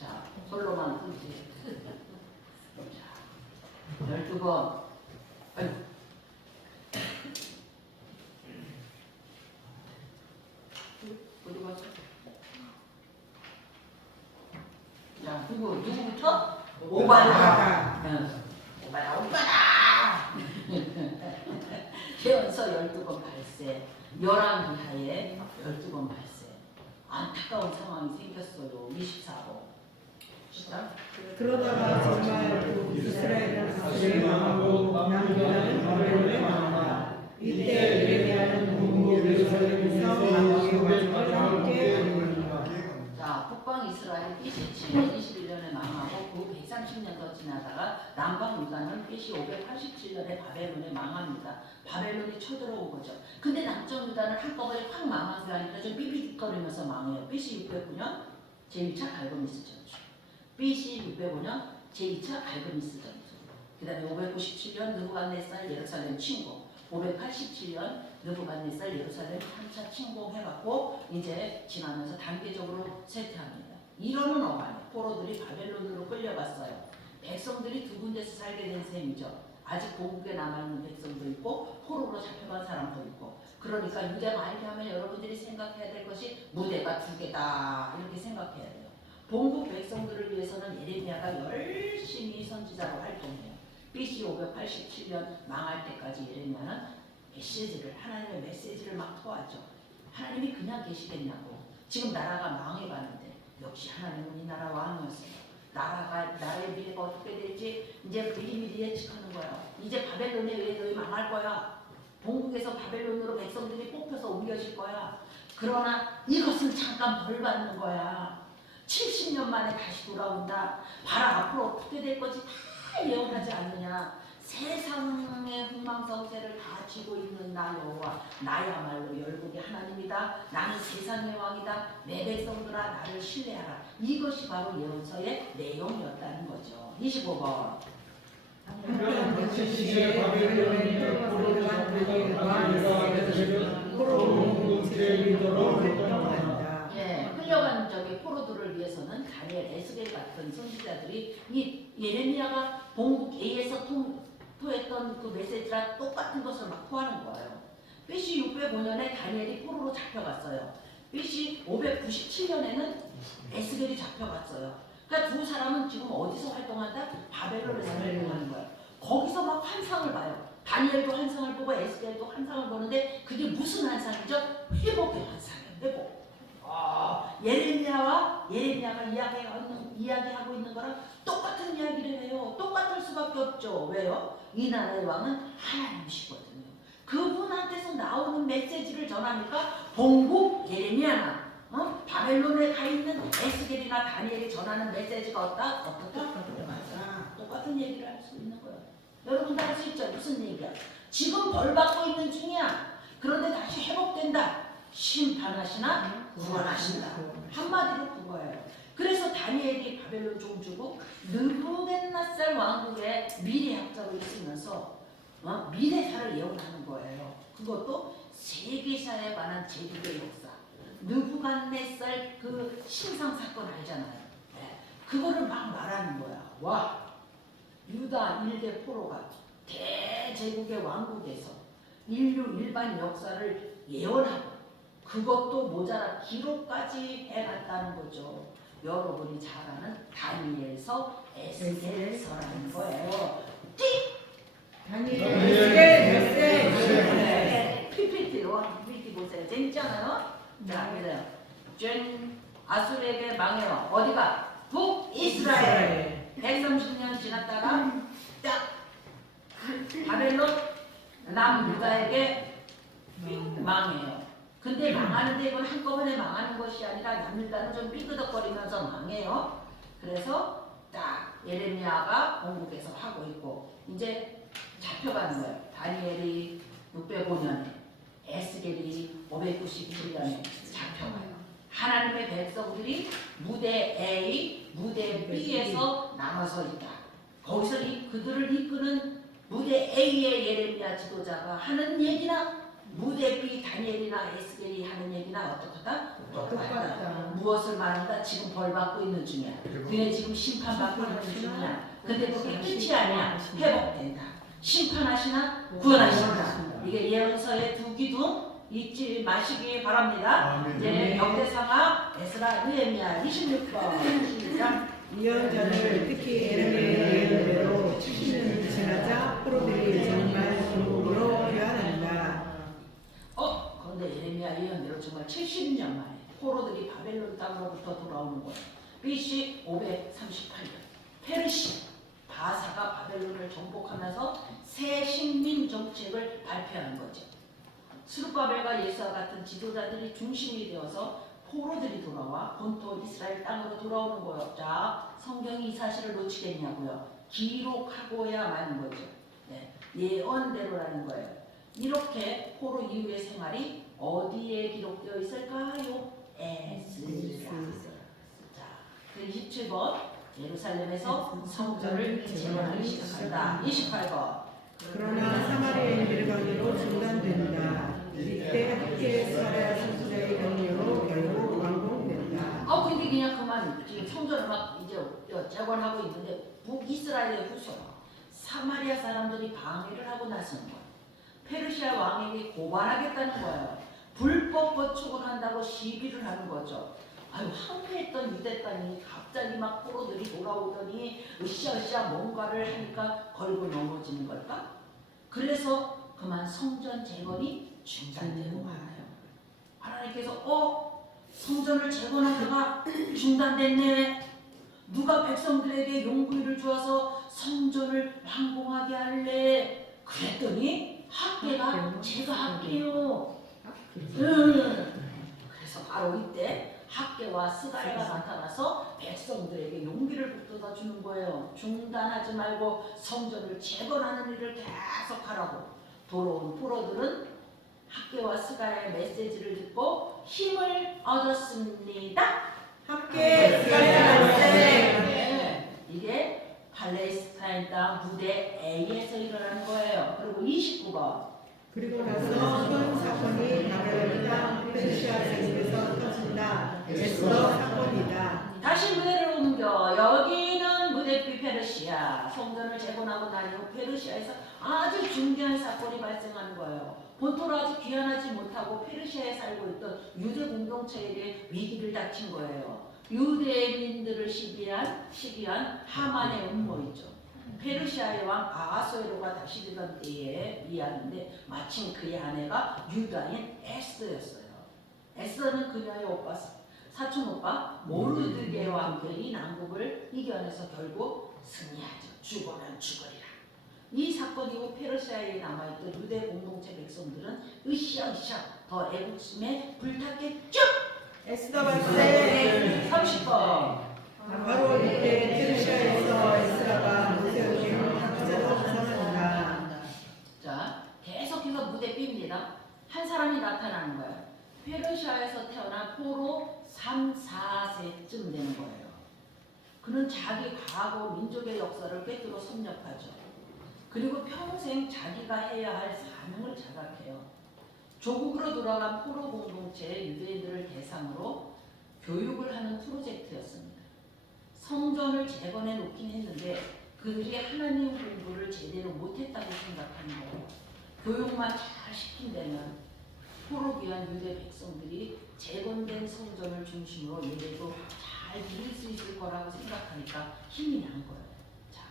자, 솔로만 끊지. 자, 12번. 아이고. 어디 갔어? 자, 누구부터? 오바다. 오바다. 예언서 12번 발세. 열왕 기하에 12번 발세. 안타까운 상황이 생겼어요. 24번. 시작. 그러다가 정말 이스라엘은 아수르에 망하고 남유다는 바벨론에 망한다. 이때 예레미야는 동국 예루살렘에서 왕의 와중과 함께 보낸다. 자, 북방 이스라엘 BC 721년에 망하고 그 130년 더 지나다가 남방 유다는 BC 587년에 바벨론에 망합니다. 바벨론이 쳐들어온 거죠. 근데 남쪽 유다는 한꺼번에 확 망하게 하니까 좀 삐삐거리면서 망해요. BC 609년 제1차 갈그미스 전투. BC 605년 제2차 갈그미스 전투. 그 다음에 597년 느부갓네살 예루살렘 침공. 587년 느부갓네살 예루살렘 3차 침공해갖고 이제 지나면서 단계적으로 쇠퇴합니다. 이러는 어간에 포로들이 바벨론으로 끌려갔어요. 백성들이 두 군데서 살게 된 셈이죠. 아직 본국에 남아있는 백성도 있고 포로로 잡혀간 사람도 있고 그러니까 유대가 아니게 하면 여러분들이 생각해야 될 것이 무대가 두 개다 이렇게 생각해야 돼요. 본국 백성들을 위해서는 예레미야가 열심히 선지자로 활동해요. BC 587년 망할 때까지 예레미야는 하나님의 메시지를 막 토하죠. 하나님이 그냥 계시겠냐고. 지금 나라가 망해가는데 역시 하나님은 이 나라 왕이었어요. 나라의 미래가 어떻게 될지 이제 미리미리 예측하는 거예요. 이제 바벨론에 의해 너희 망할 거야. 본국에서 바벨론으로 백성들이 뽑혀서 옮겨질 거야. 그러나 이것은 잠깐 벌 받는 거야. 70년 만에 다시 돌아온다. 봐라 앞으로 어떻게 될 건지 다 예언하지 않느냐. 세상의 흥망성쇠를 다 쥐고 있는 나 여호와 나야말로 열국의 하나님이다. 나는 세상의 왕이다. 내 백성들아 나를 신뢰하라. 이것이 바로 예언서의 내용이었다는 거죠. 25번 끌려간 적의 포로들을 위해서는 다니엘, 에스겔 같은 선지자들이 이 예레미야가 본국 A에서 토했던 그 메시지랑 똑같은 것을 막 토하는 거예요. BC 605년에 다니엘이 포로로 잡혀갔어요. BC 597년에는 에스겔이 잡혀갔어요. 그러니까 두 사람은 지금 어디서 활동한다? 바벨론에서 활동하는 거예요. 거기서 막 환상을 봐요. 다니엘도 환상을 보고 에스겔도 환상을 보는데 그게 무슨 환상이죠? 회복의 환상이에요. 회복. 예레미야가 이야기하고 있는 거랑 똑같은 이야기를 해요. 똑같을 수밖에 없죠. 왜요? 이 나라의 왕은 하나님이시거든요. 그분한테서 나오는 메시지를 전하니까 본국 예레미야나 바벨론에 가 있는 에스겔이나 다니엘이 전하는 메시지가 어떻다? 똑같은 얘기를 할 수 있는 거예요. 여러분도 할 수 있죠? 무슨 얘기야? 지금 벌 받고 있는 중이야. 그런데 다시 회복된다. 심판하시나 구원하신다. 한마디로 그거예요. 그래서 다니엘이 바벨론 종주국 느부갓네살 왕국의 미래학자로 있으면서 미래사를 예언하는 거예요. 그것도 세계사에 관한 제국의 역사. 느부갓네살 그 신상 사건 알잖아요. 네. 그거를 막 말하는 거야. 와, 유다 일대 포로가 대제국의 왕국에서 인류 일반 역사를 예언하고 그것도 모자라 기록까지 해놨다는 거죠. 여러분이 잘 아는 다니엘서 에스겔서라는 거예요. PPT 보세요. 재밌잖아요. 자, 그래요. 전 아수르에게 망해요. 어디가? 북이스라엘. 130년 지났다가 딱 바벨론 남유다에게 망해요. 근데 망하는데 이건 한꺼번에 망하는 것이 아니라 남유다는 좀 삐그덕거리면서 망해요. 그래서 딱 예레미야가 본국에서 하고 있고 이제 잡혀가는 거예요. 다니엘이 605년에 에스겔이 597년에 잡혀가요. 하나님의 백성들이 무대 A, 무대 B에서 나눠서 있다. 거기서 그들을 이끄는 무대 A의 예레미야 지도자가 하는 얘기나 무대 B 다니엘이나 에스겔이 하는 얘기나 어떻다? 똑같다. 무엇을 말한다? 지금 벌 받고 있는 중이야. 그게 지금 심판받고 있는 중이야. 근데 그게 끝이 아니야. 회복된다. 심판하시나 구원하신다. 이게 예언서의 두 기둥 잊지 마시기 바랍니다. 이제 역대상하 에스라 느헤미야 26번 시작. 예언자를 특히 예레미야의 예언대로 70년이 지나자 포로들이 정말 중국으로 귀환한다. 그런데 예레미야 예언대로 정말 70년 만에 포로들이 바벨론 땅으로부터 돌아오는 거예요. BC 538년 페르시 바사가 바벨론을 정복하면서 새 식민 정책을 발표한 거죠. 스룹바벨과 예수와 같은 지도자들이 중심이 되어서 포로들이 돌아와 본토 이스라엘 땅으로 돌아오는 거예요. 자, 성경이 이 사실을 놓치겠냐고요. 기록하고야 마는 거죠. 네, 예언대로라는 거예요. 이렇게 포로 이후의 생활이 어디에 기록되어 있을까요? 에스라. 자, 27번 예루살렘에서 성전을 재건하기 시작한다. 28번 그러나 사마리아의 밀반으로 중단된다. 이때 학계의 사랴 선지자의 경륜으로 결국 완공된다. 근데 그냥 그만 지금 성전을 막 이제 재건하고 있는데 북이스라엘의 후손 사마리아 사람들이 방해를 하고 나서는 거예요. 페르시아 왕에게 고발하겠다는 거예요. 불법 거축을 한다고 시비를 하는 거죠. 아유, 항해했던 유대 땅이 갑자기 막 포로들이 돌아오더니 으쌰으쌰 뭔가를 하니까 걸고 넘어지는 걸까? 그래서 그만 성전 재건이 중단되고 말아요. 하나님께서 성전을 재건하다가 중단됐네. 누가 백성들에게 용구를 주어서 성전을 완공하게 할래? 그랬더니 학계가 제가 할게요. 그래서 바로 이때 학계와 스가랴가 나타나서 백성들에게 용기를 북돋아 주는 거예요. 중단하지 말고 성전을 재건하는 일을 계속하라고. 돌아온 포로들은 학계와 스가랴의 메시지를 듣고 힘을 얻었습니다. 함께 스가랴 네, 이게 팔레스타인 땅 무대 A에서 일어나는 거예요. 그리고 29번. 그리고 나서 현 사건이 바벨론 땅 페르시아 세력에서 터진다. 에스더 사건이다. 다시 무대를 옮겨. 여기는 무대 B 페르시아. 성전을 재건하고 난 이후 페르시아에서 아주 중대한 사건이 발생하는 거예요. 본토로 아주 귀환하지 못하고 페르시아에 살고 있던 유대 공동체에게 위기를 닥친 거예요. 유대민들을 시기한 하만의 음모이죠. 페르시아의 왕 아하수에로가 다시 되던 때의 이야기인데 마침 그의 아내가 유다인 에스더였어요. 에스더는 그녀의 오빠, 사촌 오빠 모르드게와 함께 이 난국을 이겨내서 결국 승리하죠. 죽어는 죽으리라. 이 사건 이후 페르시아에 남아있던 유대 공동체 백성들은 으쌰으쌰 더 애국심에 불탔겠죠. 에스더 발생 30번. 바로 이때 페르시아에서 에스라가 모세에게 학자로 구성한다. 자, 계속해서 무대 B입니다. 한 사람이 나타나는 거예요. 페르시아에서 태어난 포로 3, 4세쯤 되는 거예요. 그는 자기 과거 민족의 역사를 꿰뚫어 섭렵하죠. 그리고 평생 자기가 해야 할 사명을 자각해요. 조국으로 돌아간 포로 공동체의 유대인들을 대상으로 교육을 하는 프로젝트였습니다. 성전을 재건해 놓긴 했는데 그들이 하나님 공부를 제대로 못했다고 생각하는 거예요. 교육만 잘 시킨다면 포로 귀한 유대 백성들이 재건된 성전을 중심으로 예배도 잘 드릴 수 있을 거라고 생각하니까 힘이 난 거예요. 자,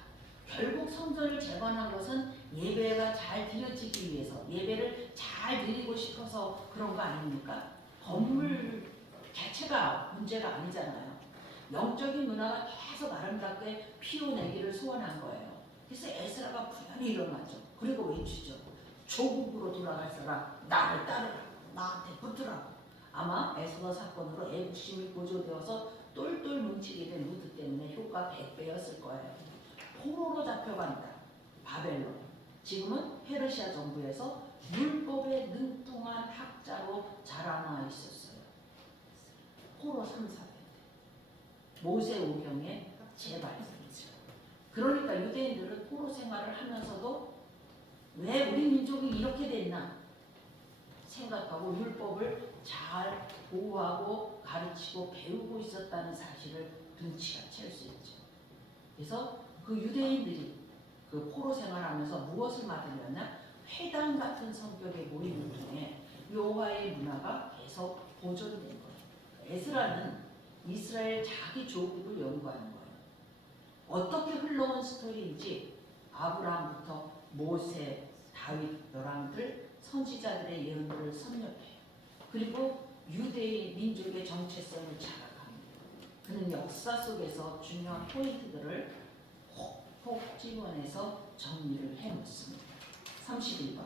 결국 성전을 재건한 것은 예배가 잘 드려지기 위해서 예배를 잘 드리고 싶어서 그런 거 아닙니까? 건물 자체가 문제가 아니잖아요. 영적인 문화가 계속 아름답게 피워내기를 소원한 거예요. 그래서 에스라가 부연히 일어나죠. 그리고 외치죠. 조국으로 돌아갈 사람 나를 따르라. 나한테 붙으라고. 아마 에스더 사건으로 애국심이 고조되어서 똘똘 뭉치게 된 루드 때문에 효과 100배였을 거예요. 포로로 잡혀간다. 바벨론. 지금은 페르시아 정부에서 율법에 능통한 학자로 자라나 있었어요. 포로 3, 4대. 모세 오경의 재발견이죠. 그러니까 유대인들은 포로 생활을 하면서도 왜 우리 민족이 이렇게 됐나 생각하고 율법을 잘 보호하고 가르치고 배우고 있었다는 사실을 눈치가 챌 수 있죠. 그래서 그 유대인들이 그 포로 생활하면서 무엇을 맡으려나 회당 같은 성격의 모임을 통해 여호와의 문화가 계속 보존된 거예요. 에스라는 이스라엘 자기 조국을 연구하는 거예요. 어떻게 흘러온 스토리인지 아브라함부터 모세, 다윗, 열왕들, 선지자들의 예언들을 섭렵해요. 그리고 유대의 민족의 정체성을 자각합니다. 그는 역사 속에서 중요한 포인트들을 혹 집어내서 정리를 해놓습니다. 31번.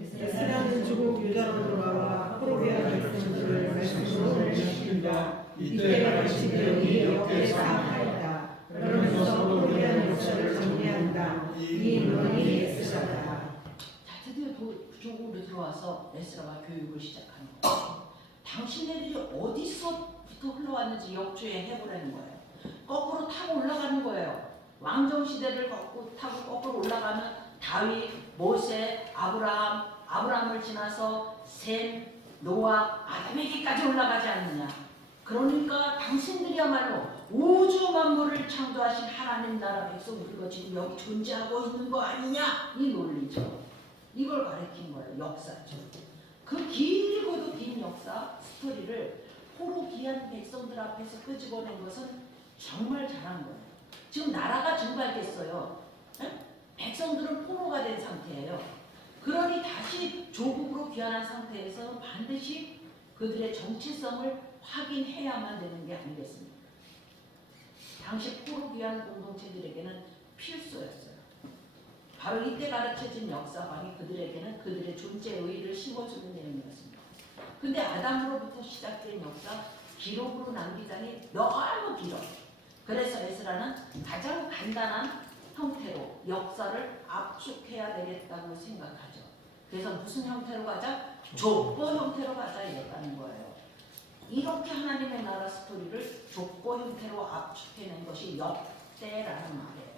에스라는 주국 유다로 돌아와 포로기한 백성들을 말씀으로 멸시킨다. 이때가 시대이 여기에 사하였다. 그러면서 포로기한 역사를 정리한다. 이 인원이 에스라다. 자, 드디어 조국으로 들어와서 에스라가 교육을 시작하는 거예요. 당신네들이 어디서부터 흘러왔는지 역주행 해보라는 거예요. 거꾸로 타고 올라가는 거예요. 왕정 시대를 타고 거꾸로 올라가면 다윗, 모세, 아브라함을 지나서 셈, 노아, 아담에게까지 올라가지 않느냐. 그러니까 당신들이야말로 우주 만물을 창조하신 하나님 나라 백성 우리가 지금 여기 존재하고 있는 거 아니냐? 이 논리죠. 이걸 가르친 거예요. 역사죠. 그 길고도 긴 역사 스토리를 포로 귀한 백성들 앞에서 끄집어낸 것은 정말 잘한 거예요. 지금 나라가 증발됐어요. 에? 백성들은 포로가 된 상태예요. 그러니 다시 조국으로 귀환한 상태에서 반드시 그들의 정체성을 확인해야만 되는 게 아니겠습니까? 당시 포로 귀환 공동체들에게는 필수였어요. 바로 이때 가르쳐진 역사관이 그들에게는 그들의 존재의 의의를 심어주는 내용이었습니다. 근데 아담으로부터 시작된 역사 기록으로 남기자니 너무 길어. 그래서 에스라는 가장 간단한 형태로 역사를 압축해야 되겠다고 생각하죠. 그래서 무슨 형태로 가자? 족보 형태로 가자 이랬다는 거예요. 이렇게 하나님의 나라 스토리를 족보 형태로 압축해낸 것이 역대라는 말이에요.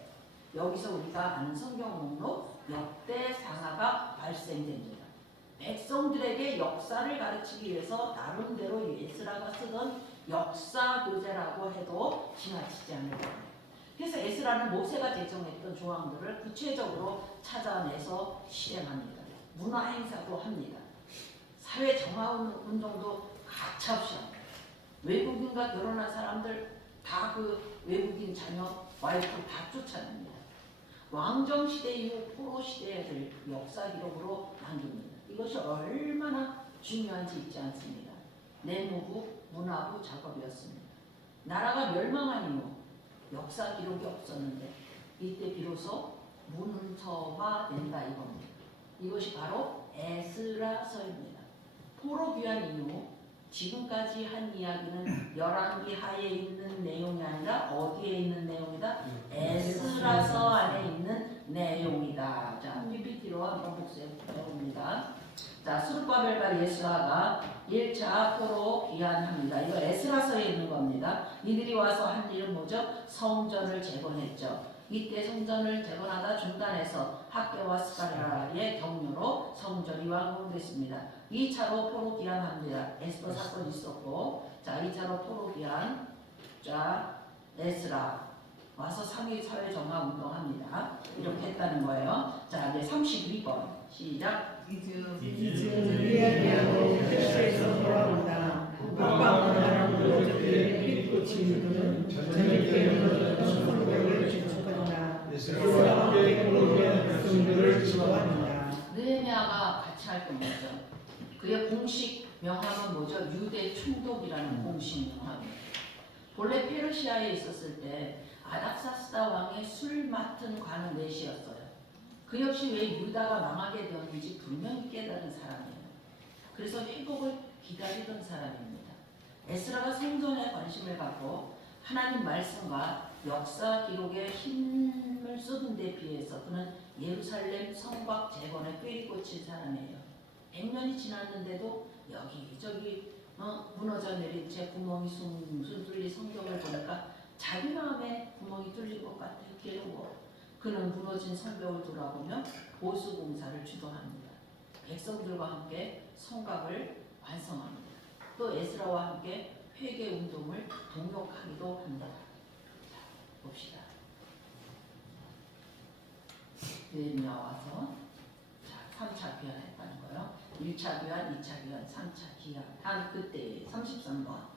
여기서 우리가 아는 성경 목록 역대상하가 발생됩니다. 백성들에게 역사를 가르치기 위해서 나름대로 에스라가 쓰던 역사 교재라고 해도 지나치지 않을 거예요. 그래서 에스라는 모세가 제정했던 조항들을 구체적으로 찾아내서 실행합니다. 문화 행사도 합니다. 사회 정화 운동도 가차없이 합니다. 외국인과 결혼한 사람들 다 그 외국인 자녀 와이프 다 쫓아냅니다. 왕정시대 이후 포로시대를 역사 기록으로 남깁니다. 이것이 얼마나 중요한지 잊지 않습니다. 내무부, 문화부 작업이었습니다. 나라가 멸망한 이후 역사 기록이 없었는데 이때 비로소 문서화된다 이겁니다. 이것이 바로 에스라서입니다. 포로 귀환 이후 지금까지 한 이야기는 열왕기 하에 있는 내용이 아니라 어디에 있는 내용이다? 에스라서 안에 있는 내용이다. 자, PPT로 한번 복습해봅니다. 자, 스룹바벨과 예수아가 1차 포로 귀환합니다. 이거 에스라서에 있는 겁니다. 이들이 와서 한 일은 뭐죠? 성전을 재건했죠. 이때 성전을 재건하다 중단해서 학교와 스가랴의 경로로 성전이 완공됐습니다. 2차로 포로 귀환합니다. 에스더 사건이 있었고, 자 2차로 포로 귀환, 자 에스라 와서 상위 사회 정화 운동합니다. 이렇게 했다는 거예요. 자 이제 32번 시작. 이야기하고 표시에서 돌아온다. 아빠가 로즈들의 빛꽃이 묻은 저녁에 묻은 성벽을 지축한다. 에스라와 함께 포로 귀한 백성들을 지도한다. 느헤미야가 같이 활동했죠. 그의 공식 명함은 뭐죠? 유대 총독이라는 공식 명함이에요. 본래 페르시아에 있었을 때 아닥사스다 왕의 술 맡은 관은 넷이었어요. 그 역시 왜 유다가 망하게 되었는지 분명히 깨달은 사람이에요. 그래서 회복을 기다리던 사람입니다. 에스라가 성전에 관심을 갖고 하나님 말씀과 역사 기록에 힘을 쏟은 데 비해서 그는 예루살렘 성곽 재건에 꾀리 꽂힌 사람이에요. 100년이 지났는데도 여기저기 무너져 내린 채 구멍이 숭숭 뚫린 성경을 보니까 자기 마음에 구멍이 뚫린 것 같아요. 괴로워. 그는 무너진 성벽을 돌아보며 보수 공사를 주도합니다. 백성들과 함께 성곽을 완성합니다. 또 에스라와 함께 회개 운동을 동력하기도 합니다. 자, 봅시다. 느헤미야 와서 자 3차 귀환했다는 거예요. 1차 귀환, 2차 귀환, 3차 귀환. 한 그때 33번.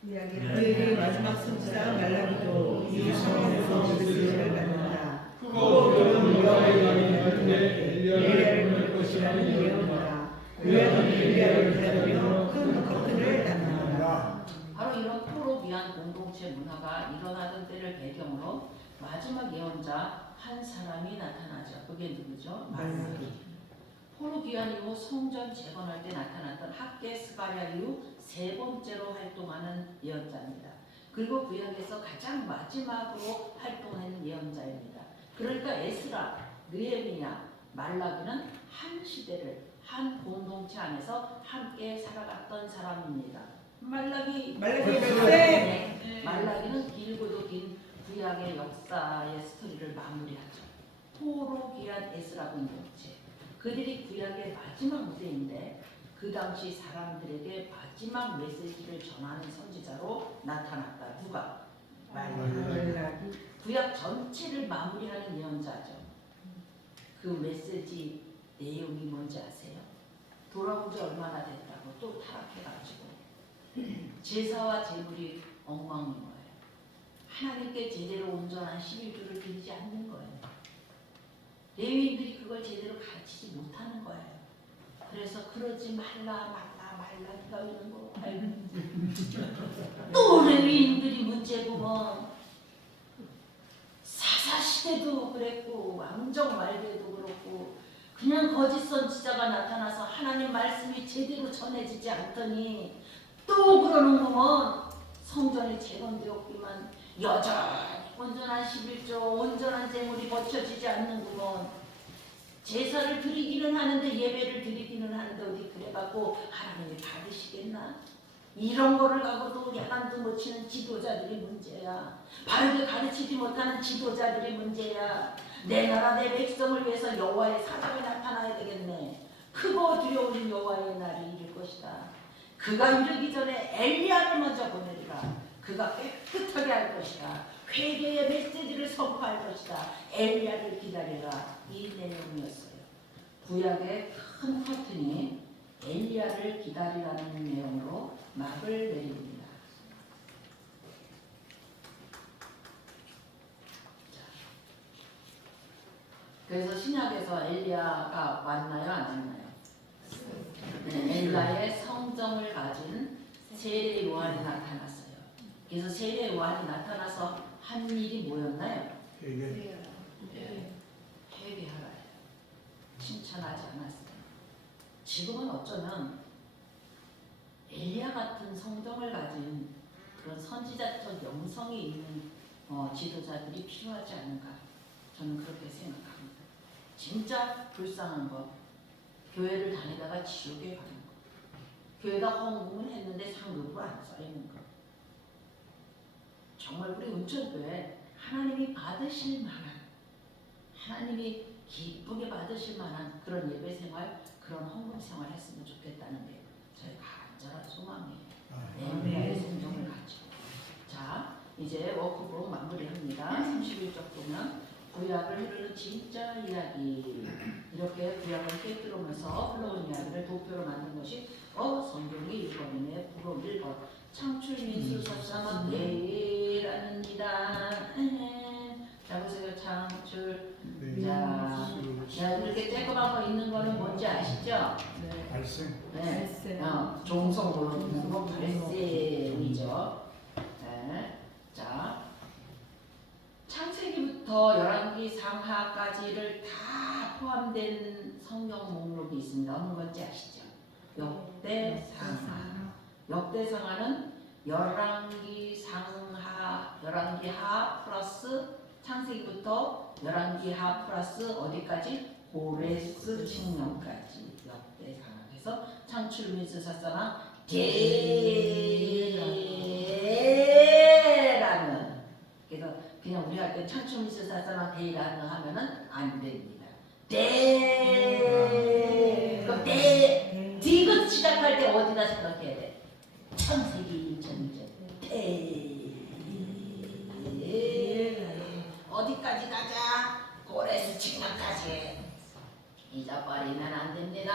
그들이 마지막 선지자 말라기도 이 성에서 그들을 갖는다. 그들은 여호와의 말씀에 엘리야를 보낼 것이라는 예언이다. 그는 엘리야를 기다리며 큰 커튼을 닫는다. 바로 이런 포로 귀환 공동체 문화가 일어나던 때를 배경으로 마지막 예언자 한 사람이 나타나죠. 그게 누구죠? 말라기. 포로 귀환 이후 성전 재건할 때 나타났던 학계 스가랴 이후 세 번째로 활동하는 예언자입니다. 그리고 구약에서 가장 마지막으로 활동하는 예언자입니다. 그러니까 에스라, 느헤미야, 말라기는 한 시대를 한 공동체 안에서 함께 살아갔던 사람입니다. 말라기 말라기 말라기는 길고도 긴 구약의 역사의 스토리를 마무리하죠. 포로 귀한 에스라 공동체. 그들이 구약의 마지막 무대인데 그 당시 사람들에게 마지막 메시지를 전하는 선지자로 나타났다. 누가? 말라기 구약 전체를 마무리하는 예언자죠. 그 메시지 내용이 뭔지 아세요? 돌아온 지 얼마나 됐다고 또 타락해가지고 제사와 제물이 엉망인 거예요. 하나님께 제대로 온전한 11조를 드리지 않는 거예요. 레위인들이 그걸 제대로 가르치지 못하는 거예요. 그래서 그러지 말라 니가 이런 거 또 레위인들이 문제구먼. 사사시대도 그랬고 왕정 말대도 그렇고 그냥 거짓 선지자가 나타나서 하나님 말씀이 제대로 전해지지 않더니 또 그러는구먼. 성전이 재건되었기만 여전히 온전한 11조 온전한 제물이 버텨지지 않는구먼. 제사를 드리기는 하는데 예배를 드리기는 하는데 어디 그래갖고 하나님이 받으시겠나? 이런 거를 갖고도 야단도 못 치는 지도자들이 문제야. 바르게 가르치지 못하는 지도자들이 문제야. 내 나라 내 백성을 위해서 여호와의 사자가 나타나야 되겠네. 크고 두려운 여호와의 날이 이를 것이다. 그가 이르기 전에 엘리야를 먼저 보내리라. 그가 깨끗하게 할 것이다. 회개의 메시지를 선포할 것이다. 엘리야를 기다리라. 이 내용이었어요. 구약의 큰 커튼이 엘리야를 기다리라는 내용으로 막을 내립니다. 그래서 신약에서 엘리야가 왔나요? 안 왔나요? 네, 엘리야의 성정을 가진 세례 요한이 나타났어요. 그래서 세례 요한이 나타나서 한 일이 뭐였나요? 회개하라. 칭찬하지 않았어요. 지금은 어쩌면 엘리야 같은 성정을 가진 그런 선지자적 영성이 있는 지도자들이 필요하지 않은가, 저는 그렇게 생각합니다. 진짜 불쌍한 거, 교회를 다니다가 지옥에 가는 거, 교회가 헌금을 했는데 상급으로 안 쌓이는 거, 정말 우리 운천교회 하나님이 받으실 만한, 하나님이 기쁘게 받으실 만한 그런 예배 생활, 그런 헌금 생활 했으면 좋겠다는 게 저희 간절한 소망이에요. 엘리야의 성정을 가지고. 자, 이제 워크북 마무리합니다. 31쪽 보면 구약을 흐르는 진짜 이야기, 이렇게 구약을 깨뜨리면서 흘러온 이야기를 도표로 만든 것이 성경의 일권이네. 부로 1번 창출민수사사만 대라는이다. 자, 보세요. 창출. 자, 이렇게 쬐끄만 거 있는 거는 뭔지 아시죠? 발생. 네. 종성으로 있는 거 발생이죠. 네. 자, 창세기부터 열왕기 상하까지를 다 포함된 성경 목록이 있습니다. 어느 건지 아시죠? 역대상하. 역대상하는 열왕기 상하, 열왕기 하 플러스 창세기부터 열왕기하 플러스 어디까지? 고레스 칙령까지 역대상하. 그래서 창출민수사사나 대라는, 그래서 그냥 우리 할 때 창출민수사사나 대라는 하면은 안 됩니다. 대. 그럼 대. 디귿 시작할 때 어디다 생각해야 돼? 창세기 1장 대. 어디까지 가자? 고레스 칙령까지. 잊어버리면 안 됩니다.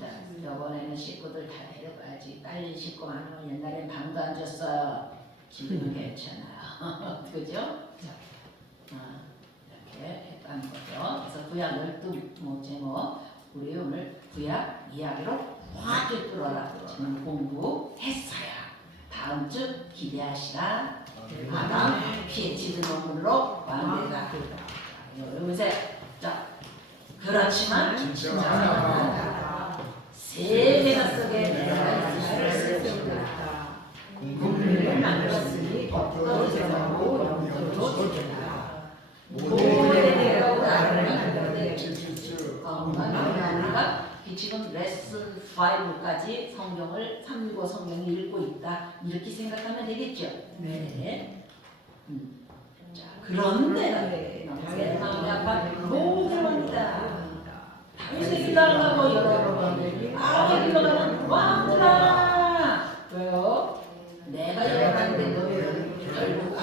자, 이번에는 식구들 다 데려가야지. 딸 식구 많으면 옛날엔 방도 안 줬어요. 지금은 괜찮아요. 그죠? 자, 이렇게 했다는 거죠. 그래서 구약 12 제목, 우리 오늘 구약 이야기로 확 꿰뚫어라. 지금 공부했어요. 다음 주 기대하시라. 아담 PhD 논문으로 완료가 요새. 자, 그렇지만 진짜 세계가 속에 내가 이사를 쓰였다. 국민을 만들었으니 법도 제정하고 영도도 제정하라. 모든 내가 나를 만들었네. 우리가 지금 레슨 5까지 성경을 365 성경을 읽고 있다, 이렇게 생각하면 되겠죠? 네. 자, 그런데 세상에 아파 모든 겁니다. 다윗의 길로 가고 여러 번 아버지 길로 가는 왕들아. 왜요? 내가 열어봤는데 너희는 결국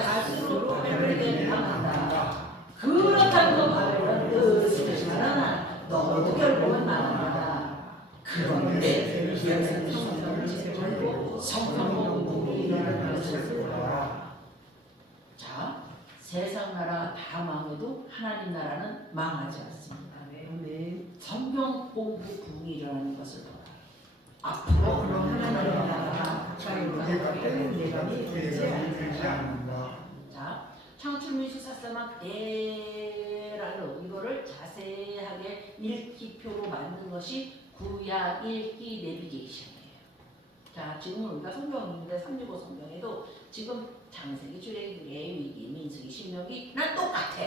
성령 복이 일어날 것이라. 자, 세상 나라 다 망해도 하나님 나라는 망하지 않습니다. 아멘. 성경 공부 붐이 일어나는 것을 보라. 앞으로 하나님 나라가 가까이로 되는 예감이 되지 않는다. 자, 창출민수 사사막 대랄로 이거를 자세하게 읽기표로 만든 것이 구약 읽기 내비게이션이에요. 자, 지금 우리가 성경인데 365 성경에도 지금 창세기, 출애굽기, 레위기, 민수기, 신명기 난 똑같아.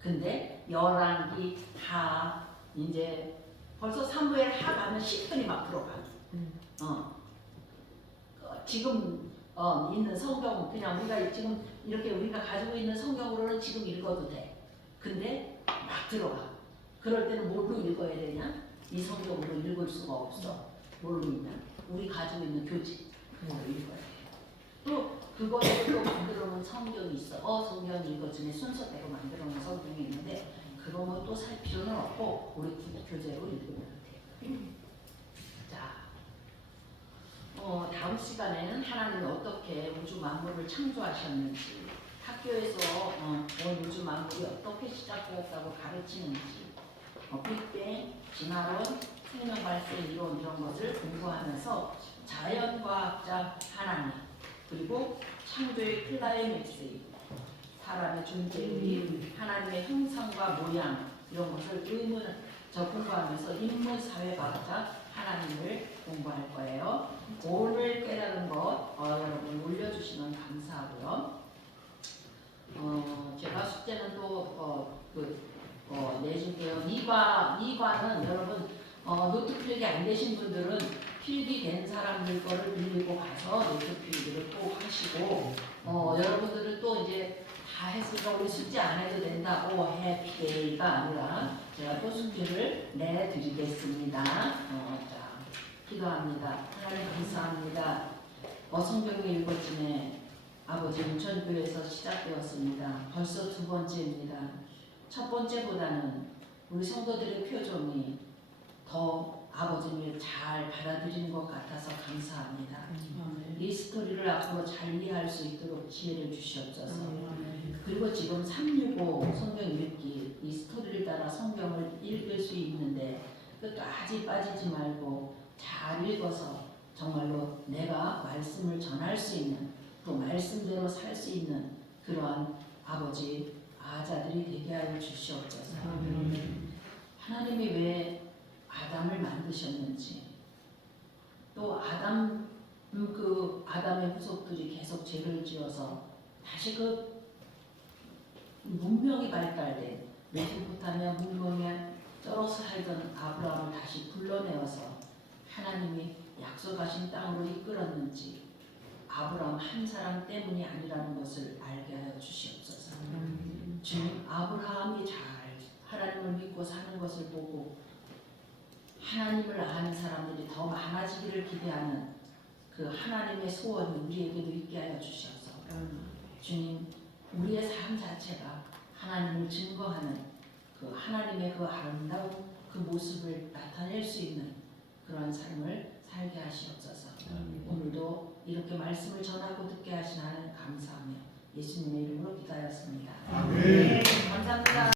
근데 열왕기 하 이제 벌써 사무엘 하 가면 10분이 막 들어가. 지금 있는 성경 그냥 우리가 지금 이렇게 우리가 가지고 있는 성경으로는 지금 읽어도 돼. 근데 막 들어가. 그럴 때는 뭘로 읽어야 되냐? 이 성경으로 읽을 수가 없어. 뭘로 읽냐? 우리 가지고 있는 교재 그걸로 읽어야 돼. 또 그거를 또 만들어 놓은 성경이 있어. 성경 읽어주는 순서대로 만들어 놓은 성경이 있는데 그거 뭐 또 살 필요는 없고 우리 교재로 읽으면 돼. 자, 다음 시간에는 하나님이 어떻게 우주 만물을 창조하셨는지, 학교에서 온 우주 만물이 어떻게 시작되었다고 가르치는지, 빅뱅, 진화론, 생명 발생 이론 이런 것을 공부하면서 자연과학자 하나님, 그리고 창조의 클라이맥스, 사람의 존재의 하나님의 형상과 모양 이런 것을 공부하면서 인문사회과학자 하나님을 공부할 거예요. 오늘 깨달은 것 여러분 올려주시면 감사하고요. 제가 숙제는 또 내줄게요. 이과는 여러분 노트 필기 안 되신 분들은 필기 된 사람들 거를 빌리고 가서 노트 필기를 꼭 하시고 여러분들은 또 이제 다 했으니까 우리 숙제 안 해도 된다. 해피데이가 아니라 제가 또 숙제를 내드리겠습니다. 자, 기도합니다. 하나님 감사합니다. 성경이 읽어주네. 아버지 인천교회에서 시작되었습니다. 벌써 두 번째입니다. 첫 번째보다는 우리 성도들의 표정이 더 아버지를 잘 받아들이는 것 같아서 감사합니다. 이 스토리를 앞으로 잘 이해할 수 있도록 지혜를 주시옵소서. 그리고 지금 365 성경 읽기 이 스토리를 따라 성경을 읽을 수 있는데 끝까지 빠지지 말고 잘 읽어서 정말로 내가 말씀을 전할 수 있는 또 말씀대로 살 수 있는 그러한 아버지 아자들이 되게 하여 주시옵소서. 하나님이 왜 아담을 만드셨는지 또 아담의 후손들이 계속 죄를 지어서 다시 그 문명이 발달된 메소포타미아 문명에 쩔어서 살던 아브라함을 다시 불러내어서 하나님이 약속하신 땅으로 이끌었는지 아브라함 한 사람 때문이 아니라는 것을 알게 하여 주시옵소서. 주님, 아브라함이 잘 하나님을 믿고 사는 것을 보고 하나님을 아는 사람들이 더 많아지기를 기대하는 그 하나님의 소원이 우리에게도 있게 하여 주셔서 주님, 우리의 삶 자체가 하나님을 증거하는 그 하나님의 그 아름다운 그 모습을 나타낼 수 있는 그런 삶을 살게 하시옵소서. 오늘도 이렇게 말씀을 전하고 듣게 하신 하나님 감사하며 예수님의 이름으로 기도하였습니다. 아멘. 감사합니다.